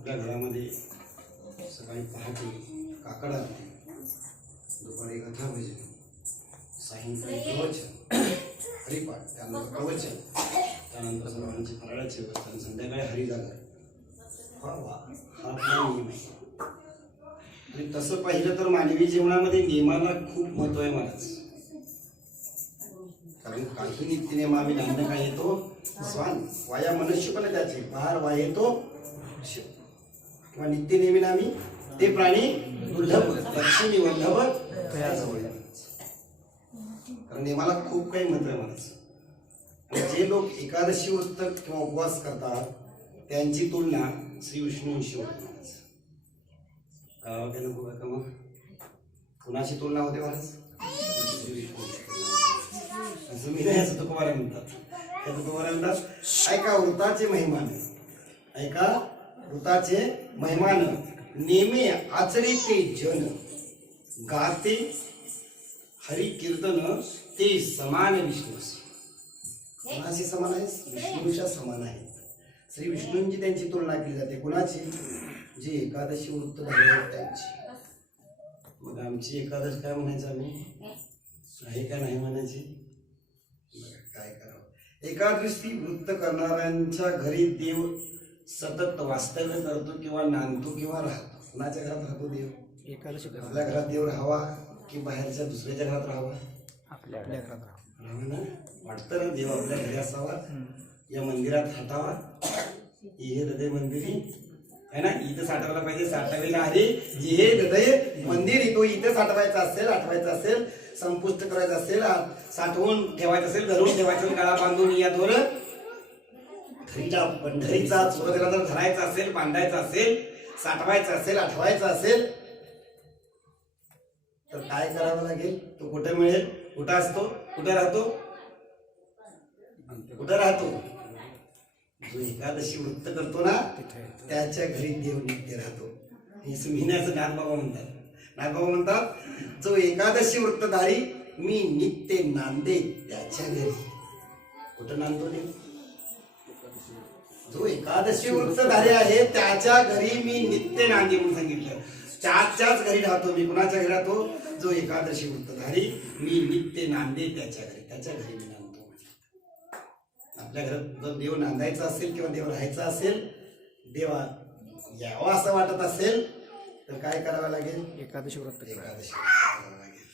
आपल्या घरामध्ये सकाळी पहाटे काकड आरती, दुपारी कथा भजन, सायंकाळी प्रवचन, हरिपाठ, त्यानंतर प्रवचन, त्यानंतर सर्वांची फराळाची व्यवस्था आणि संध्याकाळी हरिजागर. वा वा, हा आपला नियम आहे. आणि तसं पाहिलं तर मानवी जीवनामध्ये नियमाला खूप महत्व आहे महाराज. कारण काही नित्यनियम आम्ही नांद काय येतो स्वान वाया मनुष्य पण त्याचे बाहेर वाय येतो किंवा नित्यनेमी आम्ही ते प्राणी दुर्लभ लक्ष्मी वल्लभ. कारण नियमाला खूप काही महत्व आहे महाराज. जे लोक एकादशी व्रत किंवा उपवास करतात त्यांची तुलना श्री विष्णूंशी होते महाराज. गावाकडे नको का मग कुणाची तुलना होते महाराज? श्री विष्णूंशी. असं मी नाही, असं तुकोबारा म्हणतात. त्या तुकोबारा म्हणतात, ऐका वृताचे महिमान, ऐका वृताचे महिमान, नेमे आचरिते जन, गाते हरि कीर्तन ते समान विष्णूस. कोणाशी समान आहे? विष्णूच्या समान आहे. श्री विष्णूंची त्यांची तुलना केली जाते. कुणाची? जी एकादशी वृत्तधारी आहेत त्यांची. मग आमची एकादश काय म्हणायचं आम्ही? आहे का नाही म्हणायची? काय करावं? एकादशी वृत्त करणाऱ्यांच्या घरी देव सतत वास्तव्य करतो किंवा नांदतो किंवा राहतो. कुणाच्या घरात राहतो देव? एकादशी. आपल्या घरात देव राहावा की बाहेरच्या दुसऱ्याच्या घरात राहावा? आपल्या घरात राहावा ना. वाटतं ना देव आपल्या घरी असावा, या मंदिरात हटावा. हे हृदय मंदिरी है ना, इथं साठवायला पाहिजे. साठवायला आहे जे हे हृदय मंदिर तो इथं साठवायचं असेल, आठवायचं असेल, संपुष्ट करायचं असेल, साठवून ठेवायचं असेल, धरून ठेवायचं, गाळा बांधून या दोर पंढरीचा चोरगरा जर धरायचा असेल, बांधायचा असेल, साठवायचं असेल, आठवायचं असेल तर काय करावं लागेल? तो कुठे मिळेल? कुठं असतो? कुठे राहतो? कुठं राहतो? जो एकादशी वृत्त करतो ना त्याच्या घरी देव नित्य राहतो. हे सुमिन्याचं नाथबाबा म्हणतात. नाथबाबा म्हणतात, जो एकादशी वृत्तधारी मी नित्य नांदे त्याच्या घरी. कुठं नांदतो देव? जो एकादशी वृत्तधारी आहे त्याच्या घरी मी नित्य नांदे म्हणून सांगितलं. त्याच्याच घरी राहतो मी. कुणाच्या घरी राहतो? जो एकादशी वृत्तधारी मी नित्य नांदे त्याच्या घरी. त्याच्या घरी मी नांदतो. आपल्या घरात जर देव नांदायचा असेल किंवा देव राहायचा असेल, देवा यावं असं वाटत असेल तर काय करावं लागेल? एकादशी वृत्त. एकादशी करावं लागेल.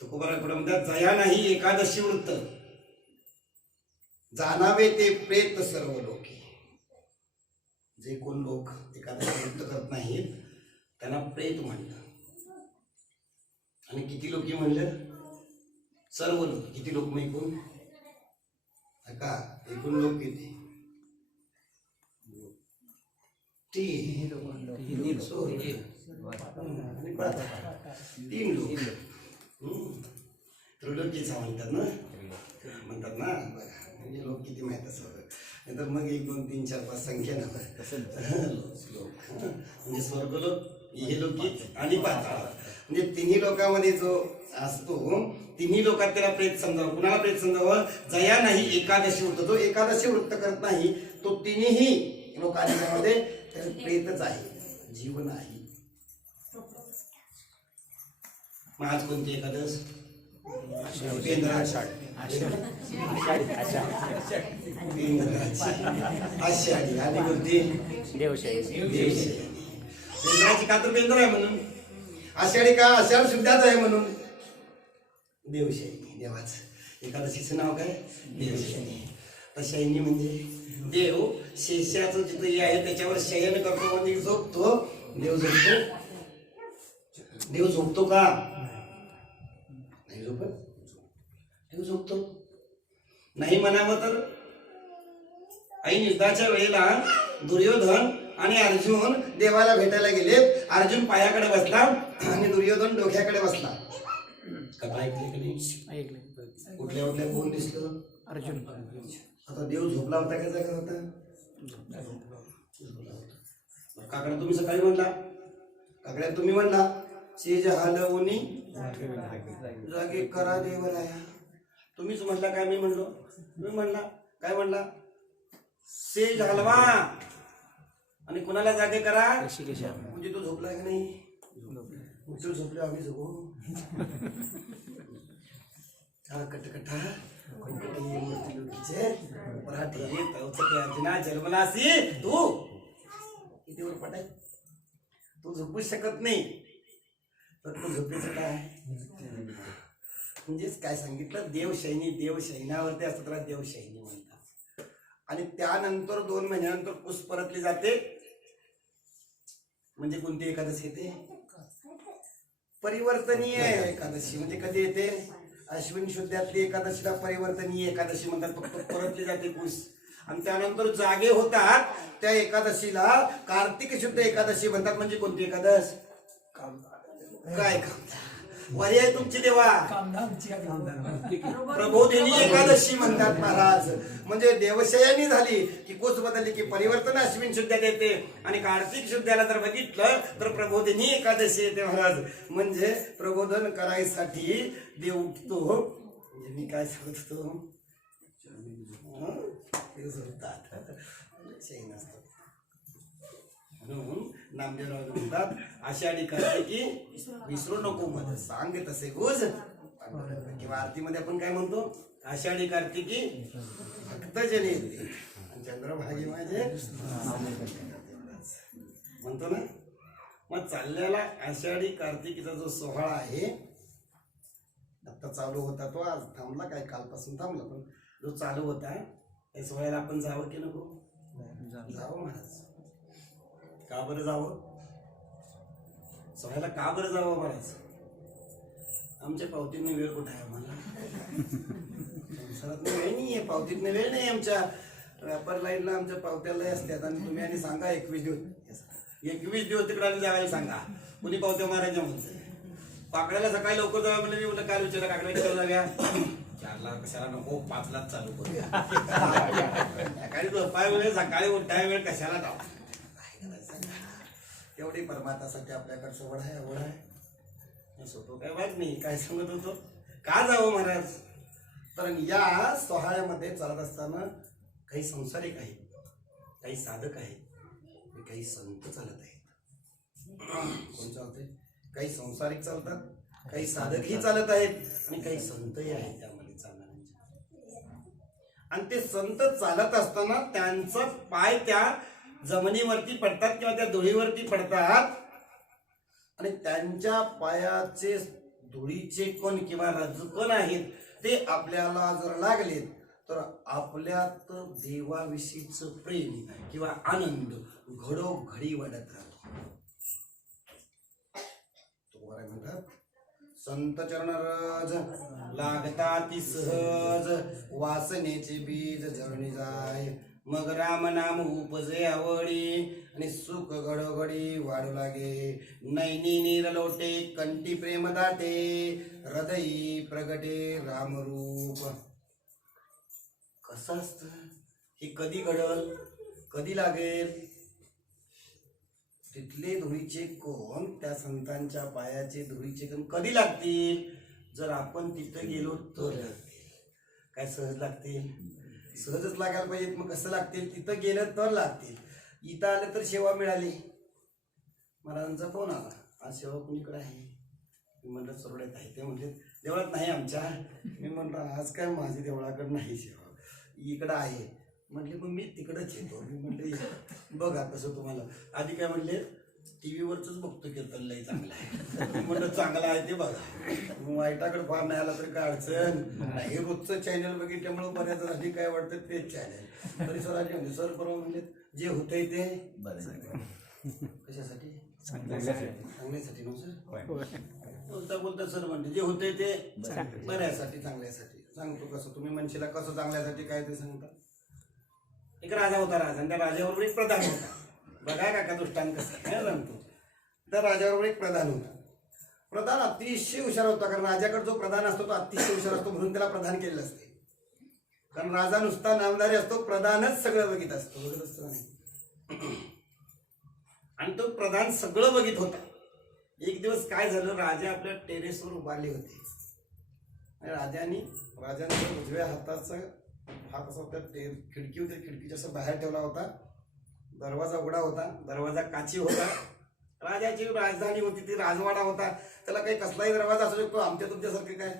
तुकोबाराकडे म्हणतात, जया नाही एकादशी वृत्त, जाणावे ते प्रेत सर्व लोके. जे कोण लोक एकादशी वृत्त करत नाहीत त्यांना प्रेत म्हणलं. आणि किती लोक म्हणलं? सर्व लोक. किती लोक मग एकूण? का एकूण लोक किती? तीन लोक. त्रिलोकीचा म्हणतात ना, म्हणतात ना. म्हणजे लोक किती माहित असं नंतर मग 1 2 3 4 5 संख्या ना लोक. म्हणजे स्वर्गलोक, हे लोकित आणि पाताळ. म्हणजे तिन्ही लोकांमध्ये जो असतो तिन्ही लोकात त्याला प्रेत समजावं. कुणाला प्रेत समजावं? जया नाही एकादशी वृत्त. जो एकादशी वृत्त करत नाही तो तिन्ही लोकांमध्ये प्रेतच आहे, जीव नाही. मग आज कोणती एकादश? आषाढी. आणि कोणती? देवशाही. बेंद्राची का तर बेंद्र आहे म्हणून. आषाढी का? आषाढ शुद्धाच आहे म्हणून देवशाही. देवाचं एकादशीचं नाव काय? देवशाही. तर शयनी म्हणजे देव शेषाचं जिथं हे आहे त्याच्यावर शयन करतो म्हणजे झोपतो. देव झोपतो? देव झोपतो का? नाही झोपत. देव झोपतो नाही म्हणावं तर ऐन युद्धाच्या वेळेला दुर्योधन आणि अर्जुन देवाला भेटायला गेलेत. अर्जुन पायाकडे बसला आणि दुर्योधन डोक्याकडे बसला. कथा ऐकली की नाही? ऐकली. कुठल्या कुठल्या कोण दिसलं? अर्जुन. आता देव झोपला होता का जागा होता? काकडा तुम्ही सकाळी म्हणला, काकड्या तुम्ही म्हणला शेज हलवूनी जागे करा देवराया. तुम्हीच म्हणला काय? मी म्हणलो. तुम्ही म्हणला काय? म्हणला शेज हलवा आणि कुणाला जागे करा म्हणजे तो झोपलाय का नाही उचल झोपले आम्ही झोपू कटकटा मूर्ती लोकीचे पराठे अर्जुना जन्मलासी तू किती वर पटाय तू झोपू शकत नाही तर तू झोपेचं काय म्हणजेच काय सांगितलं देवशैनावरती असतं त्याला देवशैनी म्हणतात आणि त्यानंतर 2 महिन्यानंतर कुस परतली जाते म्हणजे कोणती एकादशी येते परिवर्तनीय एकादशी म्हणजे कधी येते अश्विन शुद्धातली एकादशीला परिवर्तनीय एकादशी म्हणतात फक्त परतली जाते कुस आणि त्यानंतर जागे होतात त्या एकादशीला कार्तिक शुद्ध एकादशी म्हणतात म्हणजे कोणती एकादश काय पर्याय तुमची देवा प्रबोधिनी एकादशी म्हणतात महाराज म्हणजे देवशयनी झाली की कोस बदलली की परिवर्तन अश्विन शुद्धात येते आणि कार्तिक शुद्धाला जर बघितलं तर प्रबोधिनी एकादशी येते महाराज म्हणजे प्रबोधन करायसाठी देव उठतो म्हणजे मी काय सांगतो म्हणून नामदेवराव म्हणतात आषाढी कार्तिकी विसरू नको मध्ये सांग तसे गुज किंवा आरतीमध्ये आपण काय म्हणतो आषाढी कार्तिकी भक्तजन येते आणि चंद्रभागी माझे म्हणतो ना मग चाललेला आषाढी कार्तिकीचा जो सोहळा आहे आता चालू होता तो आज थांबला काय कालपासून थांबला पण जो चालू होता त्या सोहळ्याला आपण जावं की नको जावं महाराज का बरं जावं सोहळ्याला का बरं जावं महाराज आमच्या पावतीने वेळ कुठे आहे आम्हाला संसारात वेळ नाहीये पावतीतनं वेळ नाही आमच्या व्यापार लाईनला आमच्या पावत्याला असतात आणि तुम्ही आणि सांगा 21 दिवस तिकडे जायला सांगा कुणी पावत्या मारायच्या म्हणते पाकड्याला सकाळी लवकर जावं म्हणजे मी म्हटलं काय विचारलं काकड्या किती जाव्या 4ला कशाला नको 5लाच चालू करूया सकाळी झोपाय वेळ सकाळी उठाय वेळ कशाला जाऊ एवढी परमात्मासाठी आपल्याकडे सवड आहे आवड आहे सोपं काय वाट नाही काय सांगत होतो का जावं महाराज तर या सोहळ्यामध्ये चालत असताना काही संसारिक आहेत काही साधक आहेत काही संत चालत आहेत कोण चालते काही संसारिक चालतात काही साधकही चालत आहेत आणि काही संतही आहेत त्यामध्ये चालणारे आणि ते संत चालत असताना त्यांचा पाय त्या जमिनीवरती पडतात किंवा त्या धुळीवरती पडतात आणि त्यांच्या पायाचे धुळीचे कण किंवा रजकण आहेत ते आपल्याला जर लागले तर आपल्यात देवाविषयीचं प्रेम किंवा आनंद घडोघडी वाढत राहतो तुम्हाला म्हणतात संत चरण रज लागता ती सहज वासनेचे बीज झरणी जाय मग राम नाम उपजे आवडी आणि सुख घडोघडी वाढू लागे नैनी नीर लोटे कंठी प्रेम दाटे हृदयी प्रगटे रामरूप कसं असत हे कधी घडल कधी लागेल तिथले धुळीचे कोण त्या संतांच्या पायाचे धुळीचे कोण कधी लागतील जर आपण तिथं गेलो तर लागतील काय सहज लागतील सहजच लागायला पाहिजेत मग कसं लागतील तिथं गेलं तर लागतील इथं आलं तर सेवा मिळाली महाराजांचा फोन आला आज सेवा कुणीकडे आहे मी म्हणलं सरवड्यात आहे ते म्हणजे देवळात नाही आमच्या मी म्हणलं आज काय माझी देवळाकडे नाही सेवा इकडं आहे म्हणले मग मी तिकडंच येतो मी म्हणले बघा कसं तुम्हाला आधी काय म्हणले टीव्हीवरच बघतो कीर्तन लय चांगलं आहे म्हणलं चांगलं आहे ते बघा वाईटाकडे फार नाही आला तरी काय अडचण नाही रोजचं चॅनल बघितल्यामुळे बऱ्याच आधी काय वाटतं तेच चॅनल तरी सर आधी म्हणजे सर बरोबर म्हणजे जे होतंय ते कशासाठी चांगल्यासाठी ना सर बोलता बोलता सर म्हणते जे होतंय ते बऱ्यासाठी चांगल्यासाठी सांगतो कसं तुम्ही मनशीला कसं चांगल्यासाठी काय ते सांगता एक राजा होता राजा आणि त्या राजाबरोबर एक प्रधान होता बघा काका दृष्टांत कसं सांगतो त्या राजाबरोबर एक प्रधान होता प्रधान अतिशय हुशार होता कारण राजाकडे जो प्रधान असतो तो अतिशय हुशार असतो म्हणून त्याला प्रधान केलेलं असते कारण राजा नुसता नामधारी असतो प्रधानच सगळं बघित असतो बघत असतो नाही आणि तो प्रधान सगळं बघित होता एक दिवस काय झालं राजा आपल्या टेरेसवर उभारले होते राजाने उजव्या हाताचा हात असा त्या खिडकी होती खिडकीच्या असं बाहेर ठेवला होता दरवाजा उघडा होता, दरवाजा काची होता. राजाची राजधानी होती, ती राजवाडा होता. त्याला काही कसलाही दरवाजा असू शकतो, आमच्या तुमच्यासारखे काय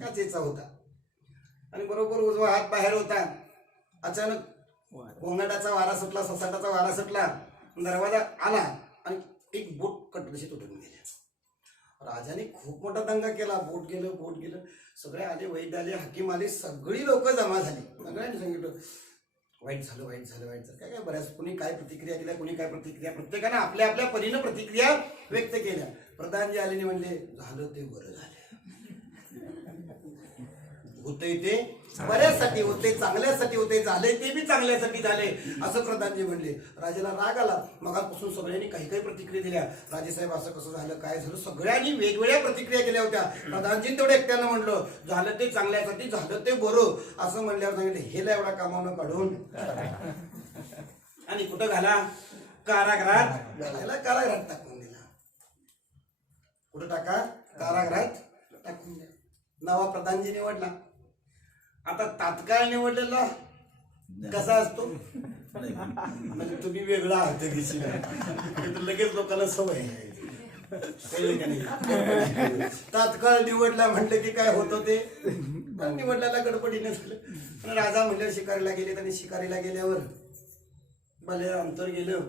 काचेचा होता. आणि बरोबर उजवा हात बाहेर होता. अचानक गोंगाटाचा वारा सुटला, ससाटाचा वारा सुटला, दरवाजा आला आणि एक बोट कटकशी तुटून गेले. राजाने खूप मोठा दंगा केला. बोट गेलं. सगळे आले, वैद्य आले, हाकीम आले, सगळी लोक जमा झाली. सगळ्यांनी सांगितलं वाईट झालं. काय बऱ्याच कोणी काय प्रतिक्रिया दिल्या, कोणी काय प्रतिक्रिया, प्रत्येकाने आपल्या आपल्या परीनं प्रतिक्रिया व्यक्त केल्या. प्रधानजी आले म्हणले झालं ते बरं झालं. होते ते बऱ्याचसाठी होते, चांगल्यासाठी होते, झाले ते बी चांगल्यासाठी झाले असं प्रधानजी म्हणले. राजाला राग आला. मगापासून सगळ्यांनी काही काही प्रतिक्रिया दिल्या. राजेसाहेब असं कसं झालं, काय झालं, सगळ्यांनी वेगवेगळ्या प्रतिक्रिया केल्या होत्या. प्रधानजींनी तेवढं एकट्यानं म्हणलं झालं ते चांगल्यासाठी, झालं ते बरं असं म्हणल्यावर सांगितलं हेला एवढा कामानं काढून आणि कुठं घाला, कारागृहात घालायला, कारागृहात टाकून दिला. कुठं टाका, कारागृहात टाकून द्या. नवा प्रधानजी निवडला. आता तात्काळ निवडलेला कसा असतो, म्हणजे तुम्ही वेगळा आहात लगेच लोकांना सवय आहे. तात्काळ निवडला म्हटलं की काय होतं ते निवडल्याला गडबडीने झालं. पण राजा म्हणलं शिकारीला गेले. आणि शिकारीला गेल्यावर भले अंतर गेलं.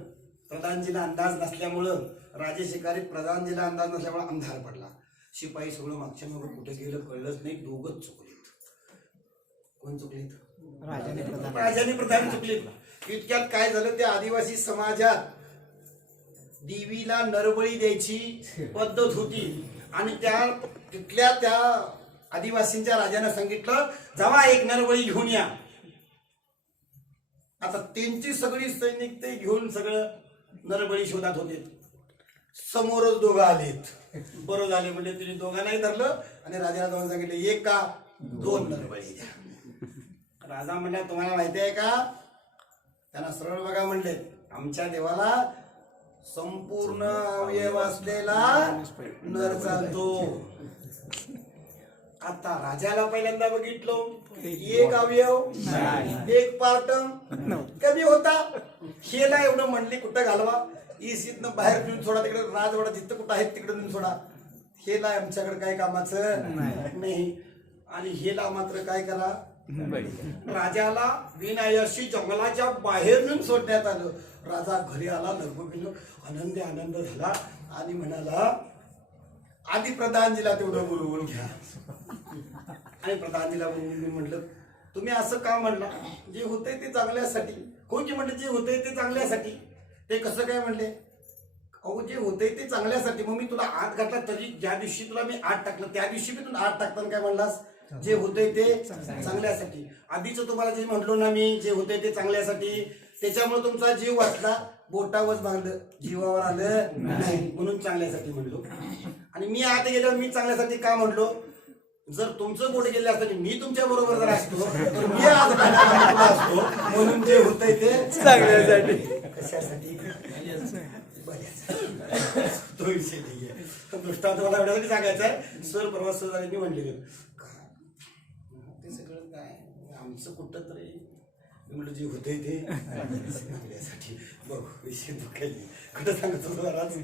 प्रधानजीला अंदाज नसल्यामुळं, राजे शिकारीत प्रधानजीला अंदाज नसल्यामुळे अंधार पडला. शिपाई सगळं मागच्या मागं कुठे गेलं कळलंच नाही. दोघंच चुकलेत. कोण चुकलेत? राजाने प्रधान चुकलेत. इतक्यात काय झालं, त्या आदिवासी समाजात देवीला नरबळी द्यायची पद्धत होती. आणि तिथल्या त्या आदिवासींच्या राजाने सांगितलं जावा एक नरबळी घेऊन या. आता त्यांची सगळी सैनिक ते घेऊन सगळं नरबळी शोधात होते. समोरच दोघं आलेत. बरं झाले म्हणजे तिने दोघांनाही धरलं आणि राजाला जाऊन सांगितलं एक का दोन नरबळी द्या. राजा म्हणला तुम्हाला माहिती आहे का, त्यांना सरळ बघा म्हणले आमच्या देवाला संपूर्ण अवयव असलेला नर चालतो. आता राजाला पहिल्यांदा बघितलं एक अवयव, एक पार्ट कमी होता. हेला एवढं म्हणली कुठं घालवा, इसीतनं बाहेर घेऊन सोडा, तिकडे राजवाडा जिथं कुठं आहेत तिकडे नेऊन सोडा. हेला आमच्याकडे काय कामाचं नाही. आणि हेला मात्र काय करा, राजाला विनायशी जंगलाच्या बाहेर नेऊन सोडण्यात आलं. राजा घरी आला, लगबगीनं आनंद झाला आणि म्हणाला आधी प्रधानजीला तेवढं बोलवून घ्या. आणि प्रधानजीला बोलवून म्हटलं तुम्ही असं का म्हणला, जे होते ते चांगल्यासाठी. कोण म्हणलं जे होते ते चांगल्यासाठी. ते कसं काय म्हणले, अहो जे होते ते चांगल्यासाठी. मग मी तुला आत घातला तरी ज्या दिवशी तुला मी आत टाकलं त्या दिवशी मी तुला आत टाकताना काय म्हणलास, जे होते ते चांगल्यासाठी. आधीच तुम्हाला जे म्हटलो ना मी, जे होते ते चांगल्यासाठी, त्याच्यामुळे तुमचा जीव वाचला. बोटावच बांधलं, जीवावर आलं नाही म्हणून चांगल्यासाठी म्हणलो. आणि मी आत गेलो, मी चांगल्यासाठी का म्हणलो, जर तुमचं बोट गेले असतं मी तुमच्या बरोबर जर असतो तर मी आज असतो. म्हणून जे होतंय ते चांगल्यासाठी. कशासाठी, तो विषय नाही आहे. दृष्टांत मला एवढ्यासाठी सांगायचा आहे. सर प्रवास झाले मी म्हणले ते सगळं काय आमचं कुठं तरी म्हटलं जे होतंय ते चांगल्यासाठी. बघ विषय दुखायली कुठं सांगत होतो महाराज.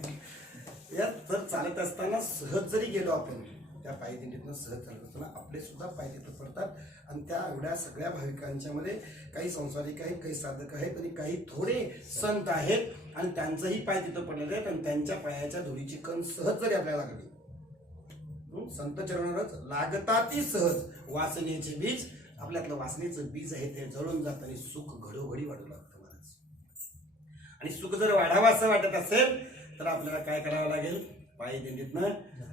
यात जर चालत असताना सहज जरी गेलो आपण, त्या पायदिंडीतनं सहज चालत असताना आपले सुद्धा पाय तिथं पडतात. आणि त्या एवढ्या सगळ्या भाविकांच्या मध्ये काही संसारिक आहेत, काही साधक आहेत आणि काही थोडे संत आहेत. आणि त्यांचंही पाय तिथं पडलेले आहेत. आणि त्यांच्या पायाच्या धुळीची कण सहज जरी आपल्याला लागली, संत चरणारच लागताती सहज. वासनेचे बीज, आपल्यातलं वासनेचं बीज आहे ते जळून जात आणि सुख घडोघडी वाढू लागतं महाराज. आणि सुख जर वाढावं असं वाटत असेल तर आपल्याला काय करावं लागेल, पायी दिंडीतनं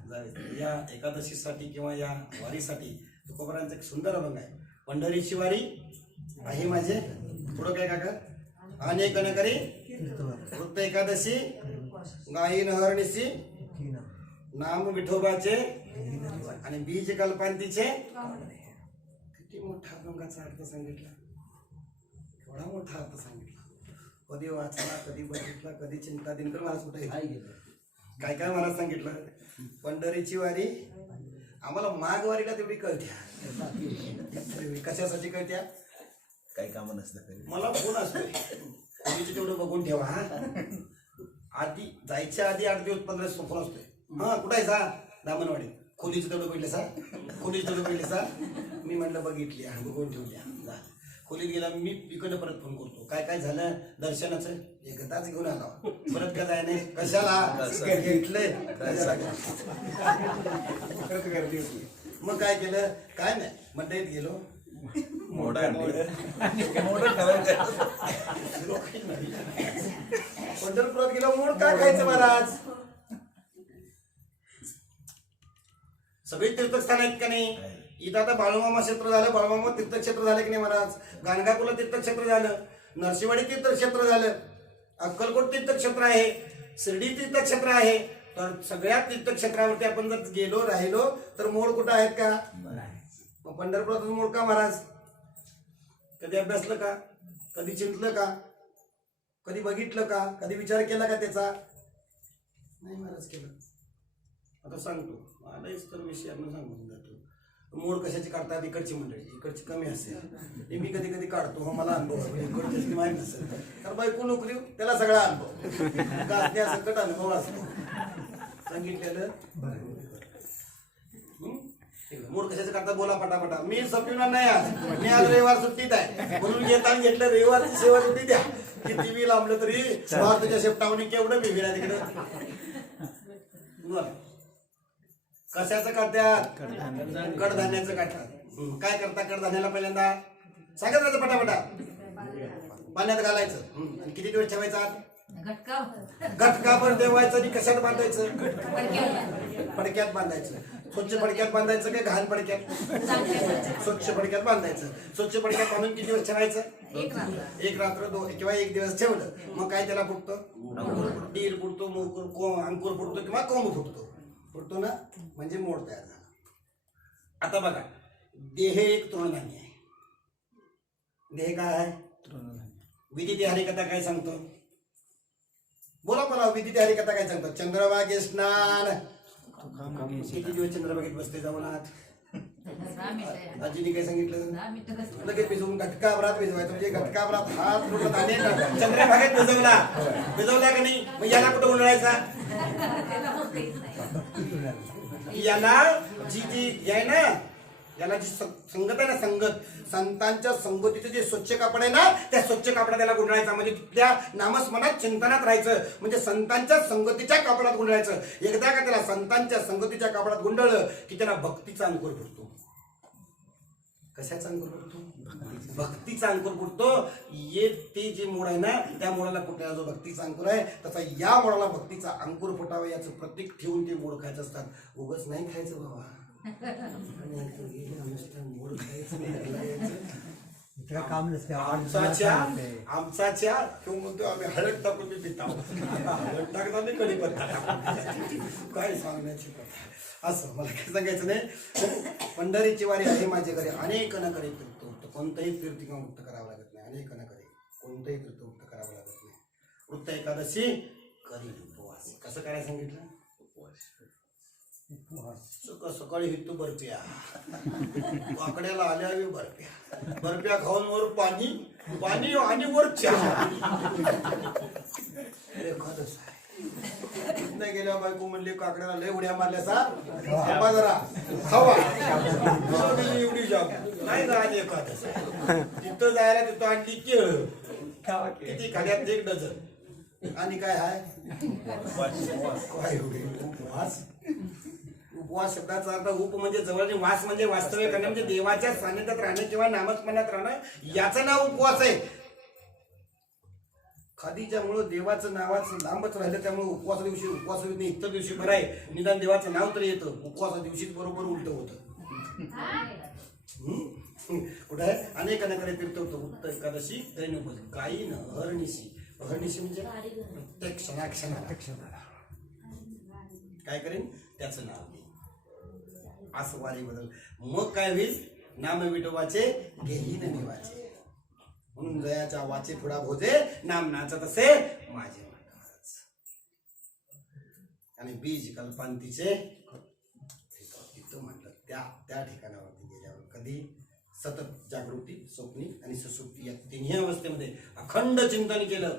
जावे. या एकादशीसाठी किंवा या वारीसाठी तुकोबारांचा एक सुंदर अभंग आहे. पंढरीची वारी आहे माझे पुढं काय काका, अनेक नकरी वृत्त एकादशी गायी नहरणीसी नाम विठोबाचे आणि बीज कल्पांतीचे. किती मोठा अभंगाचा अर्थ सांगितला, एवढा मोठा अर्थ सांगितला. कधी वाचला, कधी बघितला, कधी चिंता दिनकर महाराज कुठे काय काय महाराज सांगितलं. पंढरीची वारी आम्हाला माघ वारीला तेवढी कळत्या. कशासाठी कळत्या, काही कामं नसतं. मला फोन असतो खोलीचं तेवढं बघून ठेवा. हा आधी जायच्या आधी 8 दिवस 15 दिवस फोन असतोय. हा कुठं आहे सा? दामनवाडी. खोलीचं तेवढं बघितलं सा? खोलीचं तेवढं बघितलं सा? मी म्हटलं बघितली, बघून ठेवल्या. जा खोलीत गेला मी इकडनं परत फोन करतो. काय काय झालं दर्शनाचं? एकदाच घेऊन आला, परत का जाय नाही. कशाला घेतलंय? मग काय केलं? काय नाही मंडईत गेलो, पंढरपुरात गेलो. मोड काय खायचं महाराज? सगळी तीर्थस्थान आहेत का नाही? इथं आता बाळूमामा क्षेत्र झालं, बाळूमामा तीर्थक्षेत्र झालं की नाही महाराज? गाणगापूरला तीर्थक्षेत्र झालं, नरसिंहवाडी तीर्थक्षेत्र झालं, अक्कलकोट तीर्थक्षेत्र आहे, शिर्डी तीर्थक्षेत्र आहे. तर सगळ्या तीर्थक्षेत्रावरती आपण जर गेलो राहिलो तर मोड कुठं आहेत का? मग पंढरपुरातून मोड का महाराज? कधी अभ्यासलं का? कधी चिंतलं का? कधी बघितलं का? कधी विचार केला का त्याचा? नाही महाराज केलं. आता सांगतो, आलाच तर विषयानं सांगून जातो. मोड कशाची काढतात? इकडची मंडळी, इकडची कमी असेल हे मी कधी कधी काढतो. मला अनुभव आहे, इकडची माहीत नसेल तर बायको नोकरी त्याला सगळा अनुभव, गाजण्यासकट अनुभव असतो. सांगितलेलं मोड कशाचं काढतात? बोला पटापटा. मी सपिवणार नाही आज, मी आज रविवार सुट्टीत आहे म्हणून घेताना घेतलं रविवारची सेवा सुट्टी द्या. किती बी लांबलं तरी तुझ्या शेपटावणी केवढं बी फिरा तिकडे. कशाचं काढतात? कडधान्याचं काढतात. काय करता कडधान्याला? पहिल्यांदा सांगत राहायचं पटापटा, पाण्यात घालायचं आणि किती दिवस ठेवायचा? घटका पण ठेवायचं. आणि कशात बांधायचं? फडक्यात बांधायचं. स्वच्छ फडक्यात बांधायचं काय घाण फडक्यात? स्वच्छ फडक्यात बांधायचं. स्वच्छ फडक्यात बांधून किती दिवस ठेवायचं? एक रात्र किंवा 1 दिवस ठेवलं. मग काय त्याला फुटतं? डीर फुटतो, अंकुर फुटतो किंवा कोंब फुटतो. फुटतो ना, म्हणजे मोड तयार झाला. आता बघा, देह एक तृणधान्य आहे. देह काय आहे? विधी ते हरिकथा काय सांगतो? बोला बोला, विधी ते हरिकथा काय सांगतो? चंद्रभागे स्नान. किती दिवस चंद्रभागेत बसते जाऊन आत? आजीने काय सांगितलं? लगेच भिजवून घटकाभरात भिजवायचं. म्हणजे घटकाभरात हात तृणधान्य चंद्रभागेत भिजवला का नाही? मग याला कुठं उन्हाळायचा? याला जी आहे ना, याला जी संगत आहे ना, संगत संतांच्या संगतीचं जे स्वच्छ कापड आहे ना, त्या स्वच्छ कापडात त्याला गुंडाळायचा. म्हणजे त्या नामस्मरणात चिंतनात राहायचं. म्हणजे संतांच्या संगतीच्या कापडात गुंडाळायचं. एकदा का त्याला संतांच्या संगतीच्या कापडात गुंडाळलं की त्याला भक्तीचा अंकुर फुटतो. कशाचा अंकुर फुटतो? भक्तीचा अंकुर फुटतो. ते जे मूळ आहे ना, त्या मुळाला फुटण्याचा जो भक्तीचा अंकुर आहे, तसा या मुळाला भक्तीचा अंकुर फुटावा याचं प्रतीक ठेवून ते मूळ खायचं असतात. उगच नाही खायचं बाबा. आमचा चहा किंवा म्हणतो आम्ही हळद टाकून मी पिता. हळद टाकता कढीपत्ता काय सांगण्याची कथा. असं मला काय सांगायचं नाही. पंढरीची वारी आहे माझ्या घरी, अनेक न करे तीर्थ. कोणतंही तीर्थमुक्त करावं लागत नाही. अनेक न करे कोणतंही तीर्थमुक्त करावं लागत नाही. वृत्त एकादशी करी उपवास. कसं करायला सांगितलं? सकाळी हितू बर्फ्या, आकड्याला आल्या बर्फ्या खाऊन वर पाणी पाणी आणि वर चहा. नाही गेल्या बायको म्हणले काकड्याला लय उड्या मारल्या सा जरा हवा एवढी जॉब नाही जायला. एखादं तिथं जायला तिथं आणली केळ किती खाल्यात? 1 डझन. आणि काय आहे? काय उपवास. उपवास शब्दाचा अर्थ उप म्हणजे जवळ, वास म्हणजे वास्तव्य करणे, म्हणजे देवाच्या सानिध्यात राहणं किंवा नामस्मरणात राहणं, याचं नाव उपवास आहे. खादीच्यामुळं देवाचं नावाचं लांबच राहिलं, त्यामुळे उपवासा दिवशी उपवास होत नाही. इतर दिवशी बरं आहे, निदान देवाचं नाव तरी येतं. उपवासा दिवशीच बरोबर उलट होतं. कुठं आहे? अनेकांकडे तीर्थ होतं. उत्तर एकादशी दैनोपदी काही न अहर्निशी. अहर्निशी म्हणजे प्रत्येक क्षणाक्षणाला काय करेन त्याचं नाव घे. असं वारी बदल. मग काय होईल? नाम विठोबाचे घेईन निवाचे. म्हणून जयाच्या वाचे पुढा भोजे, नाम नाचत असे माझे महाराज. आणि बीज कल्पांतीचे तिथं म्हटलं त्या ठिकाणावरती गेल्यावर. कधी? सतत जागृती, स्वप्नी आणि सुसुप्ती या तिन्ही अवस्थेमध्ये अखंड चिंतन केलं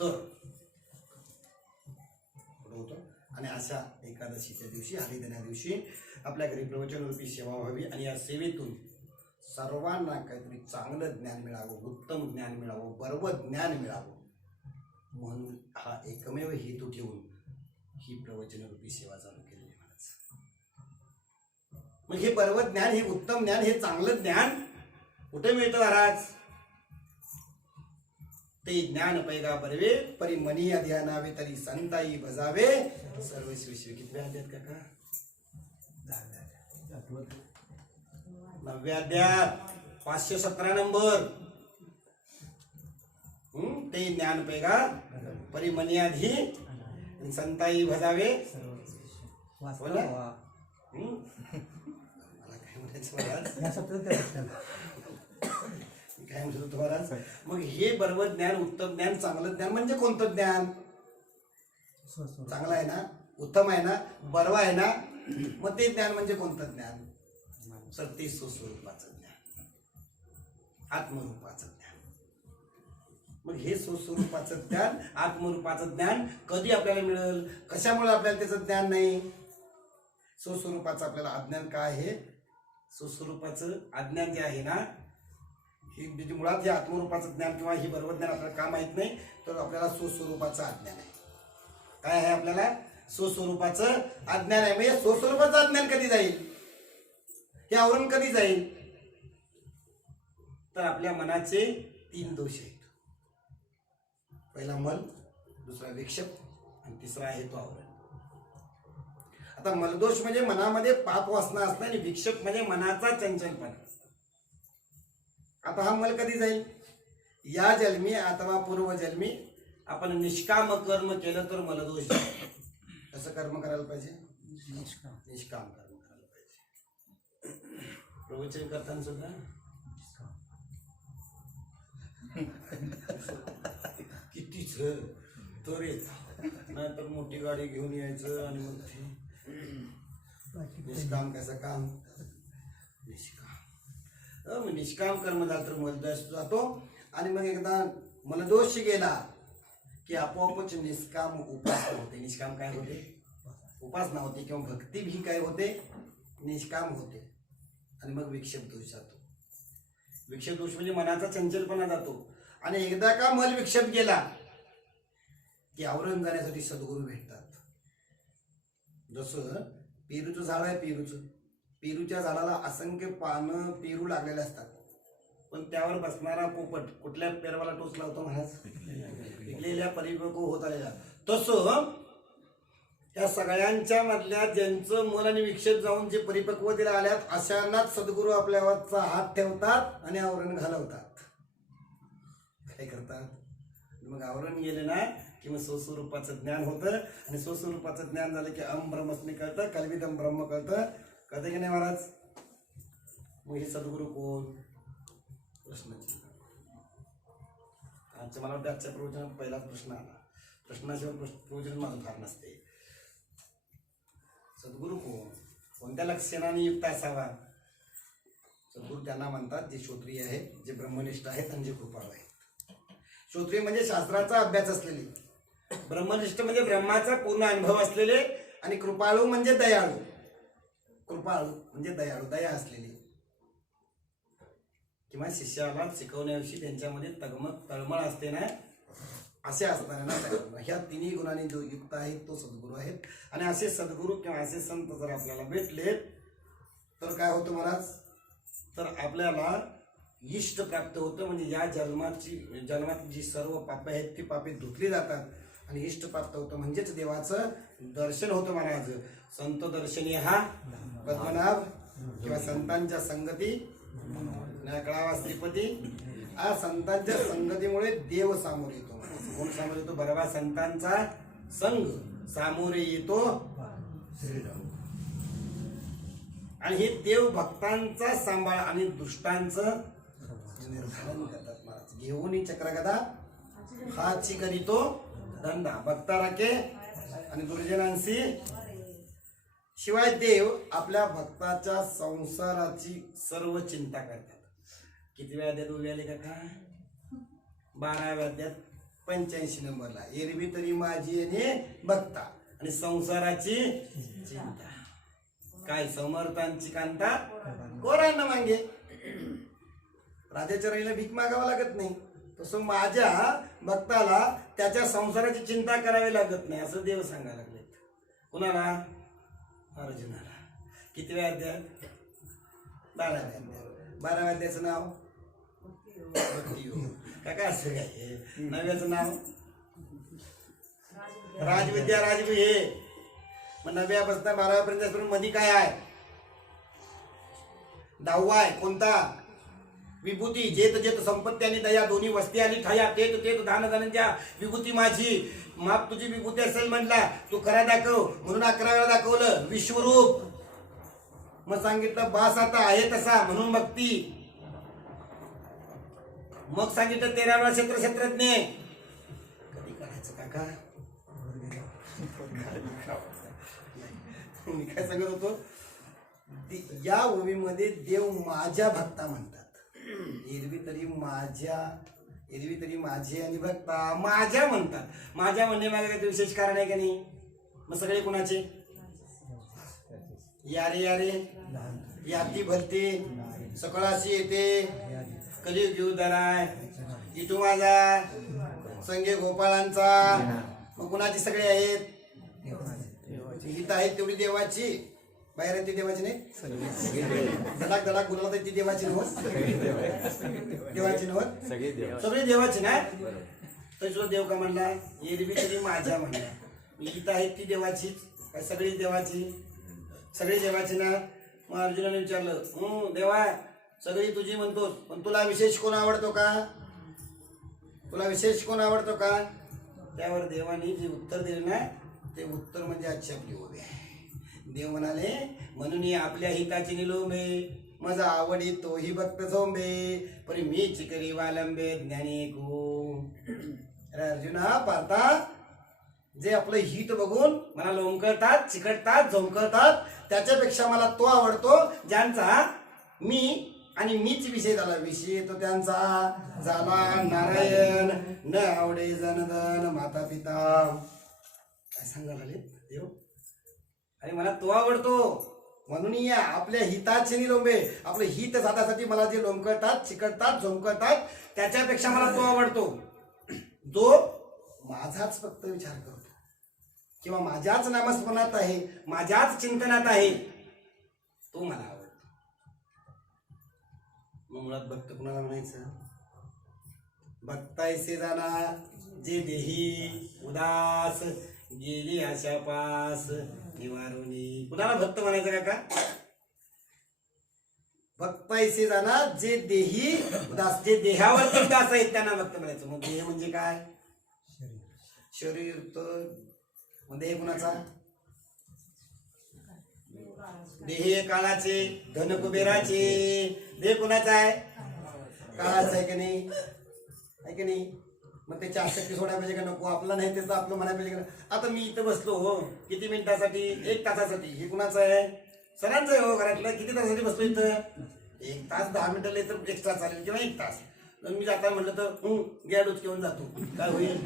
तर होतं. आणि अशा एकादशीच्या दिवशी, हरिदिना दिवशी आपल्या घरी प्रवचनरूपी सेवा व्हावी आणि या सेवेतून सर्वांना काहीतरी चांगलं ज्ञान मिळावं, उत्तम ज्ञान मिळावं, बरोबर ज्ञान मिळावं म्हणून हा एकमेव हेतू ठेवून ही प्रवचनरूपी सेवा चालू केलेली महाराज. मग हे बरोबर ज्ञान, हे उत्तम ज्ञान, हे चांगलं ज्ञान कुठे मिळतं महाराज? ते ज्ञान पैगा बरवे परी मनी ध्यानावे तरी संताई बजावे सर्व विश्व. किती अध्यात काका? 9व्या अध्यात 517 नंबर. ते ज्ञान पैगा परी मनी आधी संताई भजावे. मला काय म्हणायचं काय म्हणतो तुम्हाला? मग हे बरोबर ज्ञान, उत्तम ज्ञान, चांगलं ज्ञान म्हणजे कोणतं ज्ञान? चांगलं आहे ना, उत्तम आहे ना, बरं आहे ना, मग ते ज्ञान म्हणजे कोणतं ज्ञान? तर ते स्वस्वरूपाचं ज्ञान, आत्मरूपाचं ज्ञान. मग हे स्वस्वरूपाचं ज्ञान, आत्मरूपाचं ज्ञान कधी आपल्याला मिळेल? कशामुळे आपल्याला त्याचं ज्ञान नाही? स्वस्वरूपाचं आपल्याला अज्ञान काय आहे? स्वस्वरूपाचं अज्ञान जे आहे ना, ही मुळात हे आत्मरूपाचं ज्ञान किंवा ही बरोबर ज्ञान आपल्याला का माहित नाही, तर आपल्याला स्वस्वरूपाचं अज्ञान आहे. काय आहे आपल्याला? स्वस्वरूपाचं अज्ञान आहे. म्हणजे स्वस्वरूपाचं अज्ञान कधी जाईल? हे आवरण कधी जाईल? तर आपल्या मनाचे 3 दोष आहेत. पहिला मल, दुसरा विक्षेप आणि तिसरा आहे तो आवरण. आता मलदोष म्हणजे मनामध्ये पाप वासना असणं आणि विक्षेप म्हणजे मनाचा चंचलपणा. आता हा मल कधी जाईल? या जन्मी अथवा पूर्वजन्मी आपण निष्काम कर्म केलं तर मलदोष जाईल. कसं कर्म करायला पाहिजे? निष्काम कर्म करायला पाहिजे. प्रवचन करताना सुद्धा कितीच तर येत नाही तर मोठी गाडी घेऊन यायचं आणि मग ते निष्काम. कसं काम? निष्काम. निष्काम कर्म झालं तर मलदोष जातो आणि मग एकदा मलदोष गेला की आपोआपच निष्काम उपासना होते. निष्काम काय होते? उपासना होते किंवा भक्ती भी काय होते? निष्काम होते. आणि मग विक्षेप दोष जातो. विक्षेप दोष म्हणजे मनाचा चंचलपणा जातो. आणि एकदा का मल विक्षेप गेला की आवरण जाण्यासाठी सद्गुरू भेटतात. जसं पेरूचं झाड आहे, पेरूच्या झाडाला असंख्य पानं पेरू लागलेले असतात, पण त्यावर बसणारा पोपट कुठल्या पेरवाला टोचला होता महाराज? पिकलेल्या परिपक्व होत आलेला. तसं या सगळ्यांच्या मधल्या ज्यांचं मन आणि विक्षेप जाऊन जे परिपक्वतेला आल्यात अशांनाच सद्गुरू आपल्यावरचा हात ठेवतात आणि आवरण घालवतात. काय करतात? मग आवरण गेले ना की मग स्वस्वरूपाचं ज्ञान होतं. आणि स्वस्वरूपाचं ज्ञान झालं की अहम ब्रह्मस्मी कळतं, कल्विदम ब्रह्म कळतं. कळतं की नाही महाराज? मग हे सद्गुरू कोण? प्रश्नाची. आजच्या मला वाटतं आजच्या प्रवचनात पहिलाच प्रश्न आला. प्रश्नाशिवाय प्रवचन माझं फार नसते. सद्गुरू कोण? कोणत्या लक्षणाने युक्त असावा? सद्गुरू त्यांना म्हणतात जे श्रोत्रिय आहेत, जे ब्रह्मनिष्ठ आहेत आणि जे कृपाळू आहेत. श्रोत्रिय म्हणजे शास्त्राचा अभ्यास असलेले, ब्रह्मनिष्ठ म्हणजे ब्रह्माचा पूर्ण अनुभव असलेले, आणि कृपाळू म्हणजे दयाळू. कृपाळू म्हणजे दयाळू, दया असलेली किंवा शिष्याला शिकवण्याविषयी त्यांच्यामध्ये तळमळ असते ना, असे असणाऱ्यांना ह्या तिन्ही गुणांनी जो युक्त आहे तो सद्गुरू आहेत. आणि असे सद्गुरू किंवा असे संत जर आपल्याला भेटले तर काय होतं महाराज? तर आपल्याला इष्ट प्राप्त होतं. म्हणजे या जन्मात जी सर्व पापे आहेत ती पापे धुतली जातात आणि इष्ट प्राप्त होतं. म्हणजेच देवाचं दर्शन होतं महाराज. संत दर्शनी हा पद्मनाभ किंवा संतांच्या संगती कळावा श्रीपती. आ संतांच्या संगतीमुळे देव सामोरे येतो. कोण सामोरे येतो? बरोबर संतांचा संघ सामोरे येतो. आणि हे देव भक्तांचा सांभाळ आणि दुष्टांचं निर्धारण करतात महाराज. घेऊन चक्रगदा हाची करीतो धंदा, भक्ता राखे आणि दुर्जनांशी. शिवाय देव आपल्या भक्ताच्या संसाराची सर्व चिंता करतात. किती वेळा द्यात उभी आले काका? 12व्या अध्यायात 85 नंबरला. एरवी तरी माझी आणि बघता आणि संसाराची चिंता. काय समर्थांची कांता कोरांना मागे. राजाच्या राणीला भीक मागावं लागत नाही, तसं माझ्या भक्ताला त्याच्या संसाराची चिंता करावी लागत नाही असं देव सांगायला लागले. कुणाला? अर्जुनाला. किती वेळा अध्याय? 12व्या अध्याय. 12व्या अध्यायाचं नाव काका असं काय? 9व्याचं नाव राजविद्या राजगुहे. मग 9व्यापासून 12व्यापर्यंत मध्ये काय आहे? 10वा आहे कोणता? विभूती. जेत जेत संपत्ती आणि दया दोन्ही वस्ती आली ठाया. तेत तेत दान दानांच्या विभूती माझी. माप तुझी विभूती असेल म्हटला तू खरा दाखव, म्हणून 11व्याला दाखवलं विश्वरूप. मग सांगितलं बास आता आहे तसा म्हणून भक्ती. मग सांगितलं 13व्या क्षेत्रज्ञ. कधी करायचं काका? मी काय सांगत होतो? या ओवीमध्ये देव माझ्या भक्ता म्हणतात. एरवी तरी माझे आणि भक्ता माझ्या म्हणतात. माझ्या म्हणणे मागे काही विशेष कारण आहे का नाही? मग सगळे कुणाचे? यारे यारे याती भरते सकळाशी येते कधी घेऊ दराय इटू माझा संगे गोपाळांचा. मग कुणाची सगळे आहेत? गीता आहेत तेवढी देवाची. बाहेर ती देवाची नाही. धडाक धडाक गुलाला तर ती देवाची नव्हत. देवाची नव्हत, सगळी देवाची ना. तरी सुद्धा देव का म्हणला? एरवी तरी माझ्या म्हणला. गीता आहेत ती देवाचीच काय? सगळी देवाची. सगळी देवाची ना. मग अर्जुनाने विचारलं देवा सगळी तुझी म्हणतोस, पण तुला विशेष कोण आवडतो का? तुला विशेष कोण आवडतो का? त्यावर देवाने जे उत्तर दिलं ना ते उत्तर म्हणजे आजची आपली ओवी आहे. देव म्हणाले म्हणून आपल्या हिताची निलोंबे माझा आवडी तोही भक्त झोंबे परी मी चिकरी वालंबे ज्ञानी को. अरे अर्जुना पाहता जे आपलं हित बघून मला लोंबकळतात चिकटतात झोंकळतात त्याच्यापेक्षा मला तो आवडतो ज्यांचा मी आणि मीच विषय झाला. विषय तो त्यांचा झाला नारायण न आवडे जनधन माता पिता. काय सांगायला आले देव? आणि मला तो आवडतो म्हणून या आपल्या हिताचे निलोंबे. आपलं हित साधण्यासाठी मला जे लोंबकळतात चिकटतात झोंकळतात त्याच्यापेक्षा मला तो आवडतो जो माझाच फक्त विचार करतो किंवा माझ्याच नामस्मरणात आहे, माझ्याच चिंतनात आहे, तो मला आवडतो. मग मुळात भक्त कुणाला म्हणायचं? भक्तायसे जाना जे देही उदास गेली आशा पास निवारुनी. कुणाला भक्त म्हणायचं काका? भक्तायसे जाना जे देही उदास, जे देहावर उदास आहेत त्यांना भक्त म्हणायचं. मग देह म्हणजे काय? शरीर. तर मग देह कुणाचा? देह काळाचे धन कुबेराचे. देह कुणाचा आहे? काळाचा आहे की नाही? आहे की नाही? मग त्याची आसक्ती सोडायला पाहिजे का नको? आपलं नाही त्याचं आपलं म्हणायला पाहिजे का? आता मी इथं बसलो हो किती मिनिटासाठी? 1 तासासाठी. हे कुणाचं आहे? सरांचं आहे हो घरातलं. किती तासासाठी बसलो इथं? 1 तास 10 मिनिटं तर एक्स्ट्रा चालेल किंवा 1 तास. मी जाता म्हटलं तर गॅडूच घेऊन जातो. काय होईल?